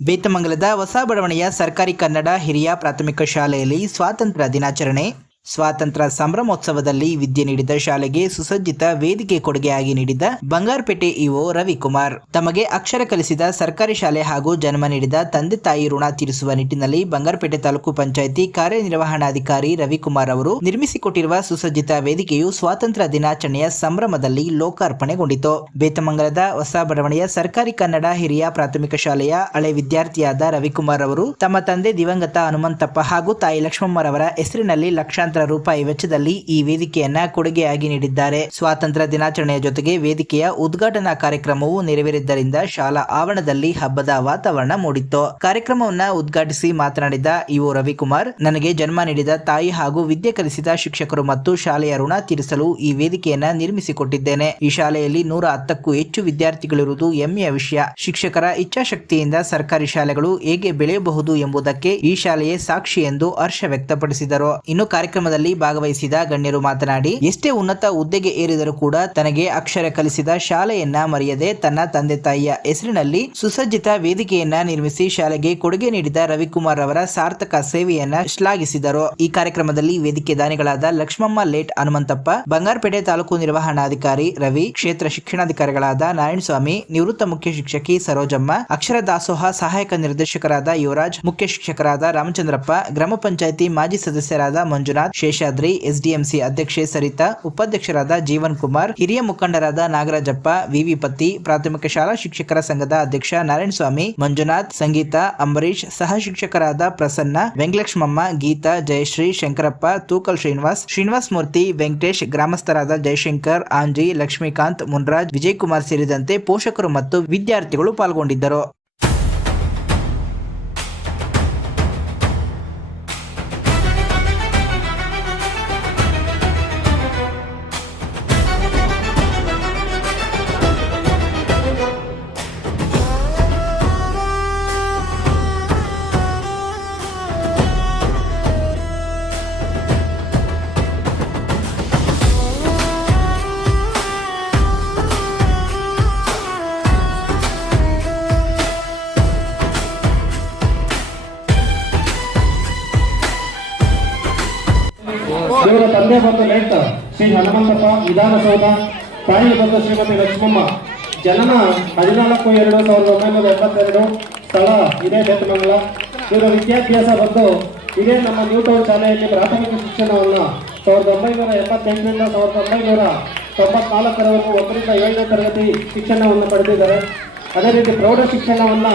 ಬೇತಮಂಗಲದ ಹೊಸ ಬಡಾವಣೆಯ ಸರ್ಕಾರಿ ಕನ್ನಡ ಹಿರಿಯ ಪ್ರಾಥಮಿಕ ಶಾಲೆಯಲ್ಲಿ ಸ್ವಾತಂತ್ರ್ಯ ದಿನಾಚರಣೆ. ಸ್ವಾತಂತ್ರ್ಯ ಸಂಭ್ರಮೋತ್ಸವದಲ್ಲಿ ವಿದ್ಯೆ ನೀಡಿದ ಶಾಲೆಗೆ ಸುಸಜ್ಜಿತ ವೇದಿಕೆ ಕೊಡುಗೆಯಾಗಿ ನೀಡಿದ ಬಂಗಾರಪೇಟೆ ಇಒ ರವಿಕುಮಾರ್. ತಮಗೆ ಅಕ್ಷರ ಕಲಿಸಿದ ಸರ್ಕಾರಿ ಶಾಲೆ ಹಾಗೂ ಜನ್ಮ ನೀಡಿದ ತಂದೆ ತಾಯಿ ಋಣ ತೀರಿಸುವ ನಿಟ್ಟಿನಲ್ಲಿ ಬಂಗಾರಪೇಟೆ ತಾಲೂಕು ಪಂಚಾಯಿತಿ ಕಾರ್ಯನಿರ್ವಹಣಾಧಿಕಾರಿ ರವಿಕುಮಾರ್ ಅವರು ನಿರ್ಮಿಸಿಕೊಟ್ಟಿರುವ ಸುಸಜ್ಜಿತ ವೇದಿಕೆಯು ಸ್ವಾತಂತ್ರ್ಯ ದಿನಾಚರಣೆಯ ಸಂಭ್ರಮದಲ್ಲಿ ಲೋಕಾರ್ಪಣೆಗೊಂಡಿತು. ಬೇತಮಂಗಲದ ಹೊಸ ಬಡಾವಣೆಯ ಸರ್ಕಾರಿ ಕನ್ನಡ ಹಿರಿಯ ಪ್ರಾಥಮಿಕ ಶಾಲೆಯ ಹಳೆ ವಿದ್ಯಾರ್ಥಿಯಾದ ರವಿಕುಮಾರ್ ಅವರು ತಮ್ಮ ತಂದೆ ದಿವಂಗತ ಹನುಮಂತಪ್ಪ ಹಾಗೂ ತಾಯಿ ಲಕ್ಷ್ಮಮ್ಮರವರ ಹೆಸರಿನಲ್ಲಿ ಲಕ್ಷಾಂತರ ರೂಪಾಯಿ ವೆಚ್ಚದಲ್ಲಿ ಈ ವೇದಿಕೆಯನ್ನ ಕೊಡುಗೆಯಾಗಿ ನೀಡಿದ್ದಾರೆ. ಸ್ವಾತಂತ್ರ್ಯ ದಿನಾಚರಣೆಯ ಜೊತೆಗೆ ವೇದಿಕೆಯ ಉದ್ಘಾಟನಾ ಕಾರ್ಯಕ್ರಮವು ನೆರವೇರಿದ್ದರಿಂದ ಶಾಲಾ ಆವರಣದಲ್ಲಿ ಹಬ್ಬದ ವಾತಾವರಣ ಮೂಡಿತ್ತು. ಕಾರ್ಯಕ್ರಮವನ್ನ ಉದ್ಘಾಟಿಸಿ ಮಾತನಾಡಿದ ಇಒ ರವಿಕುಮಾರ್, ನನಗೆ ಜನ್ಮ ನೀಡಿದ ತಾಯಿ ಹಾಗೂ ವಿದ್ಯೆ ಕಲಿಸಿದ ಶಿಕ್ಷಕರು ಮತ್ತು ಶಾಲೆಯ ಋಣ ತೀರಿಸಲು ಈ ವೇದಿಕೆಯನ್ನ ನಿರ್ಮಿಸಿಕೊಟ್ಟಿದ್ದೇನೆ. ಈ ಶಾಲೆಯಲ್ಲಿ 110ಕ್ಕೂ ಹೆಚ್ಚು ವಿದ್ಯಾರ್ಥಿಗಳಿರುವುದು ಹೆಮ್ಮೆಯ ವಿಷಯ. ಶಿಕ್ಷಕರ ಇಚ್ಛಾಶಕ್ತಿಯಿಂದ ಸರ್ಕಾರಿ ಶಾಲೆಗಳು ಹೇಗೆ ಬೆಳೆಯಬಹುದು ಎಂಬುದಕ್ಕೆ ಈ ಶಾಲೆಯೇ ಸಾಕ್ಷಿ ಎಂದು ಹರ್ಷ ವ್ಯಕ್ತಪಡಿಸಿದರು. ಇನ್ನು ಕಾರ್ಯಕ್ರಮದಲ್ಲಿ ಭಾಗವಹಿಸಿದ ಗಣ್ಯರು ಮಾತನಾಡಿ, ಎಷ್ಟೇ ಉನ್ನತ ಹುದ್ದೆಗೆ ಏರಿದರೂ ಕೂಡ ತನಗೆ ಅಕ್ಷರ ಕಲಿಸಿದ ಶಾಲೆಯನ್ನ ಮರೆಯದೆ ತನ್ನ ತಂದೆ ತಾಯಿಯ ಹೆಸರಿನಲ್ಲಿ ಸುಸಜ್ಜಿತ ವೇದಿಕೆಯನ್ನ ನಿರ್ಮಿಸಿ ಶಾಲೆಗೆ ಕೊಡುಗೆ ನೀಡಿದ ರವಿಕುಮಾರ್ ಅವರ ಸಾರ್ಥಕ ಸೇವೆಯನ್ನ ಶ್ಲಾಘಿಸಿದರು. ಈ ಕಾರ್ಯಕ್ರಮದಲ್ಲಿ ವೇದಿಕೆ ದಾನಿಗಳಾದ ಲಕ್ಷ್ಮಮ್ಮ ಲೇಟ್ ಹನುಮಂತಪ್ಪ, ಬಂಗಾರಪೇಟೆ ತಾಲೂಕು ನಿರ್ವಹಣಾಧಿಕಾರಿ ರವಿ, ಕ್ಷೇತ್ರ ಶಿಕ್ಷಣಾಧಿಕಾರಿಗಳಾದ ನಾರಾಯಣಸ್ವಾಮಿ, ನಿವೃತ್ತ ಮುಖ್ಯ ಶಿಕ್ಷಕಿ ಸರೋಜಮ್ಮ, ಅಕ್ಷರ ದಾಸೋಹ ಸಹಾಯಕ ನಿರ್ದೇಶಕರಾದ ಯುವರಾಜ್, ಮುಖ್ಯ ಶಿಕ್ಷಕರಾದ ರಾಮಚಂದ್ರಪ್ಪ, ಗ್ರಾಮ ಪಂಚಾಯಿತಿ ಮಾಜಿ ಸದಸ್ಯರಾದ ಮಂಜುನಾಥ್, ಶೇಷಾದ್ರಿ, ಎಸ್ಡಿಎಂಸಿ ಅಧ್ಯಕ್ಷೆ ಸರಿತಾ, ಉಪಾಧ್ಯಕ್ಷರಾದ ಜೀವನ್ ಕುಮಾರ್, ಹಿರಿಯ ಮುಖಂಡರಾದ ನಾಗರಾಜಪ್ಪ, ವಿವಿ ಪತ್ತಿ, ಪ್ರಾಥಮಿಕ ಶಾಲಾ ಶಿಕ್ಷಕರ ಸಂಘದ ಅಧ್ಯಕ್ಷ ನಾರಾಯಣಸ್ವಾಮಿ, ಮಂಜುನಾಥ್, ಸಂಗೀತ, ಅಂಬರೀಶ್, ಸಹ ಶಿಕ್ಷಕರಾದ ಪ್ರಸನ್ನ, ವೆಂಕಟಲಕ್ಷ್ಮಮ್ಮ, ಗೀತಾ, ಜಯಶ್ರೀ, ಶಂಕರಪ್ಪ, ತೂಕಲ್ ಶ್ರೀನಿವಾಸ್ ಮೂರ್ತಿ, ವೆಂಕಟೇಶ್, ಗ್ರಾಮಸ್ಥರಾದ ಜಯಶಂಕರ್, ಆಂಜಿ, ಲಕ್ಷ್ಮೀಕಾಂತ್, ಮುನ್ರಾಜ್, ವಿಜಯಕುಮಾರ್ ಸೇರಿದಂತೆ ಪೋಷಕರು ಮತ್ತು ವಿದ್ಯಾರ್ಥಿಗಳು ಪಾಲ್ಗೊಂಡಿದ್ದರು. ಇವರ ತಂದೆ ಬಂದು ಲೇಟ್ ಶ್ರೀ ಹನುಮಂತಪ್ಪ, ವಿಧಾನಸೌಧ. ತಾಯಿ ಬಂದು ಶ್ರೀಮತಿ ಲಕ್ಷ್ಮಮ್ಮ. ಜನನ 14/2/1982. ಸ್ಥಳ ಇದೇ ಬೇತಮಂಗಲ. ಇವರ ವಿದ್ಯಾಭ್ಯಾಸ ಬಂದು ಇದೇ ನಮ್ಮ ನ್ಯೂ ಟೌನ್ ಶಾಲೆಯಲ್ಲಿ ಪ್ರಾಥಮಿಕ ಶಿಕ್ಷಣವನ್ನು 1978ರಿಂದ 1994ರವರೆಗೂ 1ರಿಂದ 7ನೇ ತರಗತಿ ಶಿಕ್ಷಣವನ್ನು ಪಡೆದಿದ್ದಾರೆ. ಅದೇ ರೀತಿ ಪ್ರೌಢ ಶಿಕ್ಷಣವನ್ನು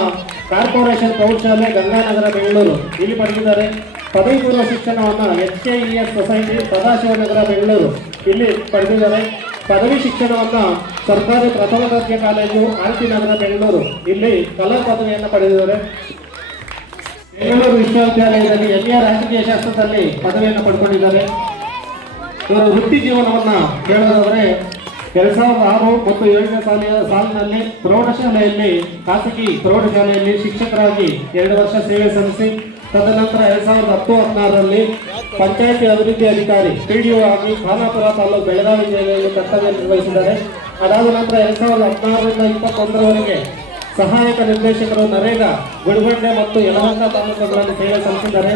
ಕಾರ್ಪೊರೇಷನ್ ಪ್ರೌಢಶಾಲೆ ಗಂಗಾನಗರ ಬೆಂಗಳೂರು ಇಲ್ಲಿ ಪಡೆದಿದ್ದಾರೆ. ಪದವಿ ಪೂರ್ವ ಶಿಕ್ಷಣವನ್ನು HKES ಸೊಸೈಟಿ ಸದಾಶಿವನಗರ ಬೆಂಗಳೂರು ಇಲ್ಲಿ ಪಡೆದಿದ್ದಾರೆ. ಪದವಿ ಶಿಕ್ಷಣವನ್ನು ಸರ್ಕಾರಿ ಪ್ರಥಮ ದರ್ಜೆ ಕಾಲೇಜು RP ನಗರ ಬೆಂಗಳೂರು ಇಲ್ಲಿ ಕಲಾ ಪದವಿಯನ್ನು ಪಡೆದಿದ್ದಾರೆ. ಬೆಂಗಳೂರು ವಿಶ್ವವಿದ್ಯಾಲಯದಲ್ಲಿ MA ರಾಜಕೀಯ ಶಾಸ್ತ್ರದಲ್ಲಿ ಪದವಿಯನ್ನು ಪಡ್ಕೊಂಡಿದ್ದಾರೆ. ಇವರು ವೃತ್ತಿ ಜೀವನವನ್ನು ಹೇಳೋದಾದರೆ 2006 ಮತ್ತು 7ನೇ ಸಾಲಿನಲ್ಲಿ ಪ್ರೌಢಶಾಲೆಯಲ್ಲಿ ಖಾಸಗಿ ಪ್ರೌಢಶಾಲೆಯಲ್ಲಿ ಶಿಕ್ಷಕರಾಗಿ 2 ವರ್ಷ ಸೇವೆ ಸಲ್ಲಿಸಿ ತದನಂತರ 2010-16ರಲ್ಲಿ ಪಂಚಾಯತಿ ಅಭಿವೃದ್ಧಿ ಅಧಿಕಾರಿ PDO ಆಗಿ ಖಾನಾಪುರ ತಾಲೂಕು ಬೆಳಗಾವಿ ಜಿಲ್ಲೆಯಲ್ಲಿ ಕರ್ತವ್ಯ ನಿರ್ವಹಿಸಿದ್ದಾರೆ. ಅದಾದ ನಂತರ 2016ರಿಂದ 2021ರವರೆಗೆ ಸಹಾಯಕ ನಿರ್ದೇಶಕರು ನರೇಗಾ ಗುಡಿಬಂಡೆ ಮತ್ತು ಯಲಹಂಕ ತಾಲೂಕುಗಳಲ್ಲಿ ಸೇವೆ ಸಲ್ಲಿಸಿದ್ದಾರೆ.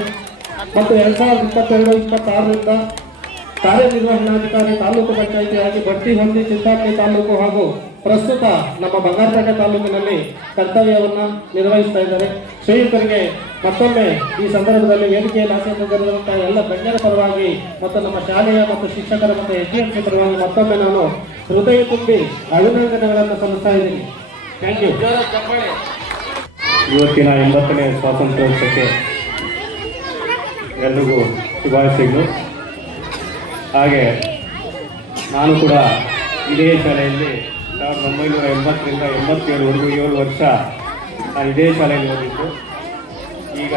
ಮತ್ತು 2022-26ರಿಂದ ಕಾರ್ಯನಿರ್ವಹಣಾಧಿಕಾರಿ ತಾಲೂಕು ಪಂಚಾಯಿತಿಯಾಗಿ ಬಡ್ತಿ ಹೊಂದಿ ಚಿಂತಾಮಣಿ ತಾಲೂಕು ಹಾಗೂ ಪ್ರಸ್ತುತ ನಮ್ಮ ಬಂಗಾರಪೇಟೆ ತಾಲೂಕಿನಲ್ಲಿ ಕರ್ತವ್ಯವನ್ನು ನಿರ್ವಹಿಸ್ತಾ ಇದ್ದಾರೆ. ಶ್ರೀಯುತರಿಗೆ ಮತ್ತೊಮ್ಮೆ ಈ ಸಂದರ್ಭದಲ್ಲಿ ವೇದಿಕೆಯಲ್ಲಿ ಆಸಕ್ತರಿರುವಂತಹ ಎಲ್ಲ ಗಣ್ಯರ ಪರವಾಗಿ ಮತ್ತು ನಮ್ಮ ಶಾಲೆಯ ಮತ್ತು ಶಿಕ್ಷಕರ ಮತ್ತು HMC ಪರವಾಗಿ ಮತ್ತೊಮ್ಮೆ ನಾನು ಹೃದಯ ತುಂಬಿ ಅಭಿನಂದನೆಗಳನ್ನು ಸಲ್ಲಿಸ್ತಾ ಇದ್ದೀನಿ. Thank you. ಇವತ್ತಿನ 80ನೇ ಸ್ವಾತಂತ್ರ್ಯೋತ್ಸವಕ್ಕೆ ಎಲ್ರಿಗೂ ಶುಭಾಶಯಗಳು. ಹಾಗೆ ನಾನು ಕೂಡ ಇದೇ ಶಾಲೆಯಲ್ಲಿ 1980ರಿಂದ 87ವರೆಗೂ 7 ವರ್ಷ ನಾನು ಇದೇ ಶಾಲೆಯಲ್ಲಿ ಓದಿದ್ದು. ಈಗ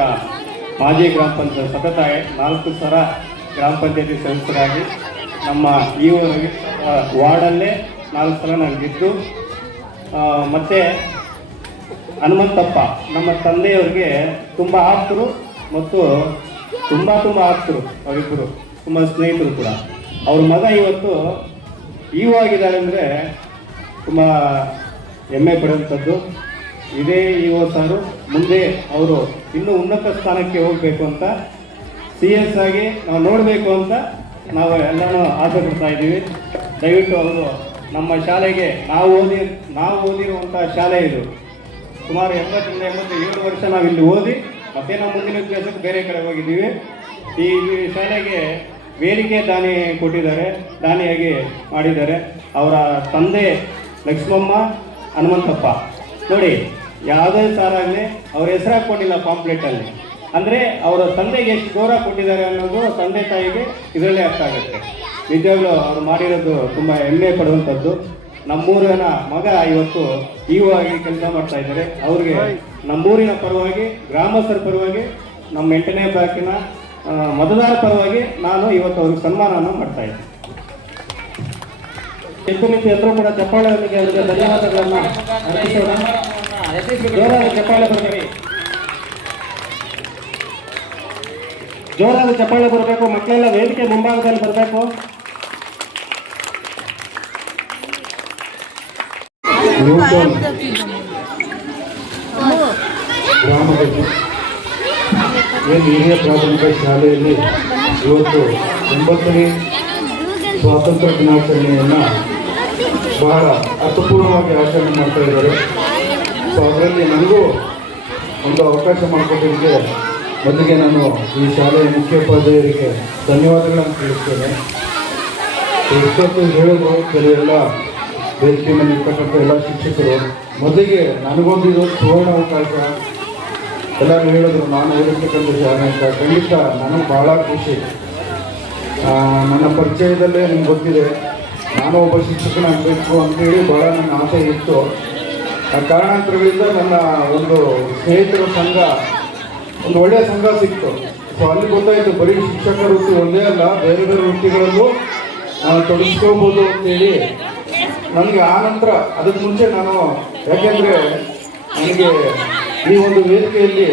ಮಾಜಿ ಗ್ರಾಮ ಪಂಚಾಯತ್ ಸತತ 4 ಸಲ ಗ್ರಾಮ ಪಂಚಾಯತಿ ಸದಸ್ಯರಾಗಿ ನಮ್ಮ ಈ ವಾರ್ಡಲ್ಲೇ 4 ಸಲ ನಾನು ಗೆದ್ದು ಮತ್ತು ಹನುಮಂತಪ್ಪ ನಮ್ಮ ತಂದೆಯವರಿಗೆ ತುಂಬ ಆಪ್ತರು ಮತ್ತು ತುಂಬ ಆಪ್ತರು. ಅವರಿಬ್ಬರು ತುಂಬ ಸ್ನೇಹಿತರು ಕೂಡ. ಅವ್ರ ಮಗ ಇವತ್ತು ಆಗಿದ್ದಾರೆ ಅಂದರೆ ತುಂಬ ಹೆಮ್ಮೆ ಪಡುವಂಥದ್ದು. ಇದೇ ಸಾರು ಮುಂದೆ ಅವರು ಇನ್ನೂ ಉನ್ನತ ಸ್ಥಾನಕ್ಕೆ ಹೋಗಬೇಕು ಅಂತ CS ಆಗಿ ನಾವು ನೋಡಬೇಕು ಅಂತ ನಾವು ಎಲ್ಲನೂ ಆಸೆ ಪಡ್ತಾ ಇದ್ದೀವಿ. ದಯವಿಟ್ಟು ಅವರು ನಮ್ಮ ಶಾಲೆಗೆ ನಾವು ಓದಿರುವಂಥ ಶಾಲೆ ಇದು. ಸುಮಾರು 87 ವರ್ಷ ನಾವು ಇಲ್ಲಿ ಓದಿ ಮತ್ತೆ ನಾವು ಮುಂದಿನ ಕೆಲಸಕ್ಕೆ ಬೇರೆ ಕಡೆ ಹೋಗಿದ್ದೀವಿ. ಈ ಶಾಲೆಗೆ ವೇದಿಕೆ ದಾನಿಯಾಗಿ ಮಾಡಿದ್ದಾರೆ. ಅವರ ತಂದೆ ಲಕ್ಷ್ಮಮ್ಮ ಹನುಮಂತಪ್ಪ. ನೋಡಿ, ಯಾವುದೇ ಸಾರಾಗಲಿ ಅವ್ರ ಹೆಸರು ಹಾಕ್ಕೊಂಡಿಲ್ಲ ಪಾಂಪ್ಲೆಟಲ್ಲಿ. ಅಂದರೆ ಅವರ ತಂದೆಗೆ ಎಷ್ಟು ಗೌರವ ಕೊಟ್ಟಿದ್ದಾರೆ ಅನ್ನೋದು ತಂದೆ ತಾಯಿಗೆ ಇದರಲ್ಲೇ ಅರ್ಥ ಆಗುತ್ತೆ. ನಿಜವಾಗ್ಲೂ ಅವ್ರು ಮಾಡಿರೋದು ತುಂಬ ಹೆಮ್ಮೆ ಪಡುವಂಥದ್ದು. ನಮ್ಮೂರಿನ ಮಗ ಇವತ್ತು ಇಒ ಆಗಿ ಕೆಲಸ ಮಾಡ್ತಾ ಇದ್ದಾರೆ. ಅವ್ರಿಗೆ ನಮ್ಮೂರಿನ ಪರವಾಗಿ, ಗ್ರಾಮಸ್ಥರ ಪರವಾಗಿ, ನಮ್ಮ 8ನೇ ಬ್ಲಾಕಿನ ಮತದಾರ ಪರವಾಗಿ ನಾನು ಇವತ್ತು ಅವ್ರಿಗೆ ಸನ್ಮಾನವನ್ನು ಮಾಡ್ತಾ ಇದ್ದೀನಿ. ಸಮಿತಿ ಎಲ್ಲರೂ ಕೂಡ ಚಪ್ಪಾಳೆಯೊಂದಿಗೆ ಅವರಿಗೆ ಧನ್ಯವಾದಗಳನ್ನು ಅರ್ಪಿಸೋಣ. ಜೋರಾದ ಚಪ್ಪಾಳೆ ಬರಬೇಕು, ಜೋರಾದ ಚಪ್ಪಾಳೆ ಬರಬೇಕು. ಮಕ್ಕಳೆಲ್ಲ ವೇದಿಕೆ ಮುಂಭಾಗದಲ್ಲಿ ಬರಬೇಕು. ಗ್ರಾಮದಲ್ಲಿ ಏನು ಹಿರಿಯ ಪ್ರಾಥಮಿಕ ಶಾಲೆಯಲ್ಲಿ ಇವತ್ತು 80ನೇ ಸ್ವಾತಂತ್ರ್ಯ ದಿನಾಚರಣೆಯನ್ನು ಬಹಳ ಅರ್ಥಪೂರ್ಣವಾಗಿ ಆಚರಣೆ ಮಾಡ್ತಾ ಇದ್ದಾರೆ. ಸೊ ಅದರಲ್ಲಿ ನನಗೂ ಒಂದು ಅವಕಾಶ ಮಾಡಿಕೊಟ್ಟಿದ್ದಕ್ಕೆ ಮೊದಲಿಗೆ ನಾನು ಈ ಶಾಲೆಯ ಮುಖ್ಯೋಪಾಧ್ಯಾಯರಿಗೆ ಧನ್ಯವಾದಗಳನ್ನು ತಿಳಿಸ್ತೇನೆ. ಎಷ್ಟೊತ್ತು ಹೇಳಿದ್ರು ಕೆಲವೆಲ್ಲ ವೇದಿಕೆ ಮೇಲೆ ಇರ್ತಕ್ಕಂಥ ಎಲ್ಲ ಶಿಕ್ಷಕರು. ಮೊದಲಿಗೆ ನನಗೊಂದಿದ್ದು ಸುವರ್ಣ ಅವಕಾಶ. ಎಲ್ಲರೂ ಹೇಳಿದ್ರು ನಾನು ಓದಿರ್ತಕ್ಕಂಥ ಶಾಲೆ ಅಂತ. ಖಂಡಿತ ನನಗೆ ಭಾಳ ಖುಷಿ. ನನ್ನ ಪರಿಚಯದಲ್ಲೇ ನಿಮ್ಗೆ ಗೊತ್ತಿದೆ, ನಾನು ಒಬ್ಬ ಶಿಕ್ಷಕನಾಗಬೇಕು ಅಂತೇಳಿ ಭಾಳ ನನ್ನ ಆಸೆ ಇತ್ತು. ಆ ಕಾರಣಾಂತರಗಳಿಂದ ನನ್ನ ಒಂದು ಸ್ನೇಹಿತರ ಸಂಘ, ಒಂದು ಒಳ್ಳೆಯ ಸಂಘ ಸಿಕ್ತು. ಸೊ ಅಲ್ಲಿ ಗೊತ್ತಾಯಿತು ಬರೀ ಶಿಕ್ಷಕ ವೃತ್ತಿ ಒಂದೇ ಅಲ್ಲ, ಬೇರೆ ಬೇರೆ ವೃತ್ತಿಗಳಲ್ಲೂ ನಾನು ತೊಡಗಿಸ್ಕೋಬೋದು ಅಂತೇಳಿ ನನಗೆ ಆ ನಂತರ, ಅದಕ್ಕೆ ಮುಂಚೆ ನಾನು, ಯಾಕೆಂದರೆ ನನಗೆ ಈ ಒಂದು ವೇದಿಕೆಯಲ್ಲಿ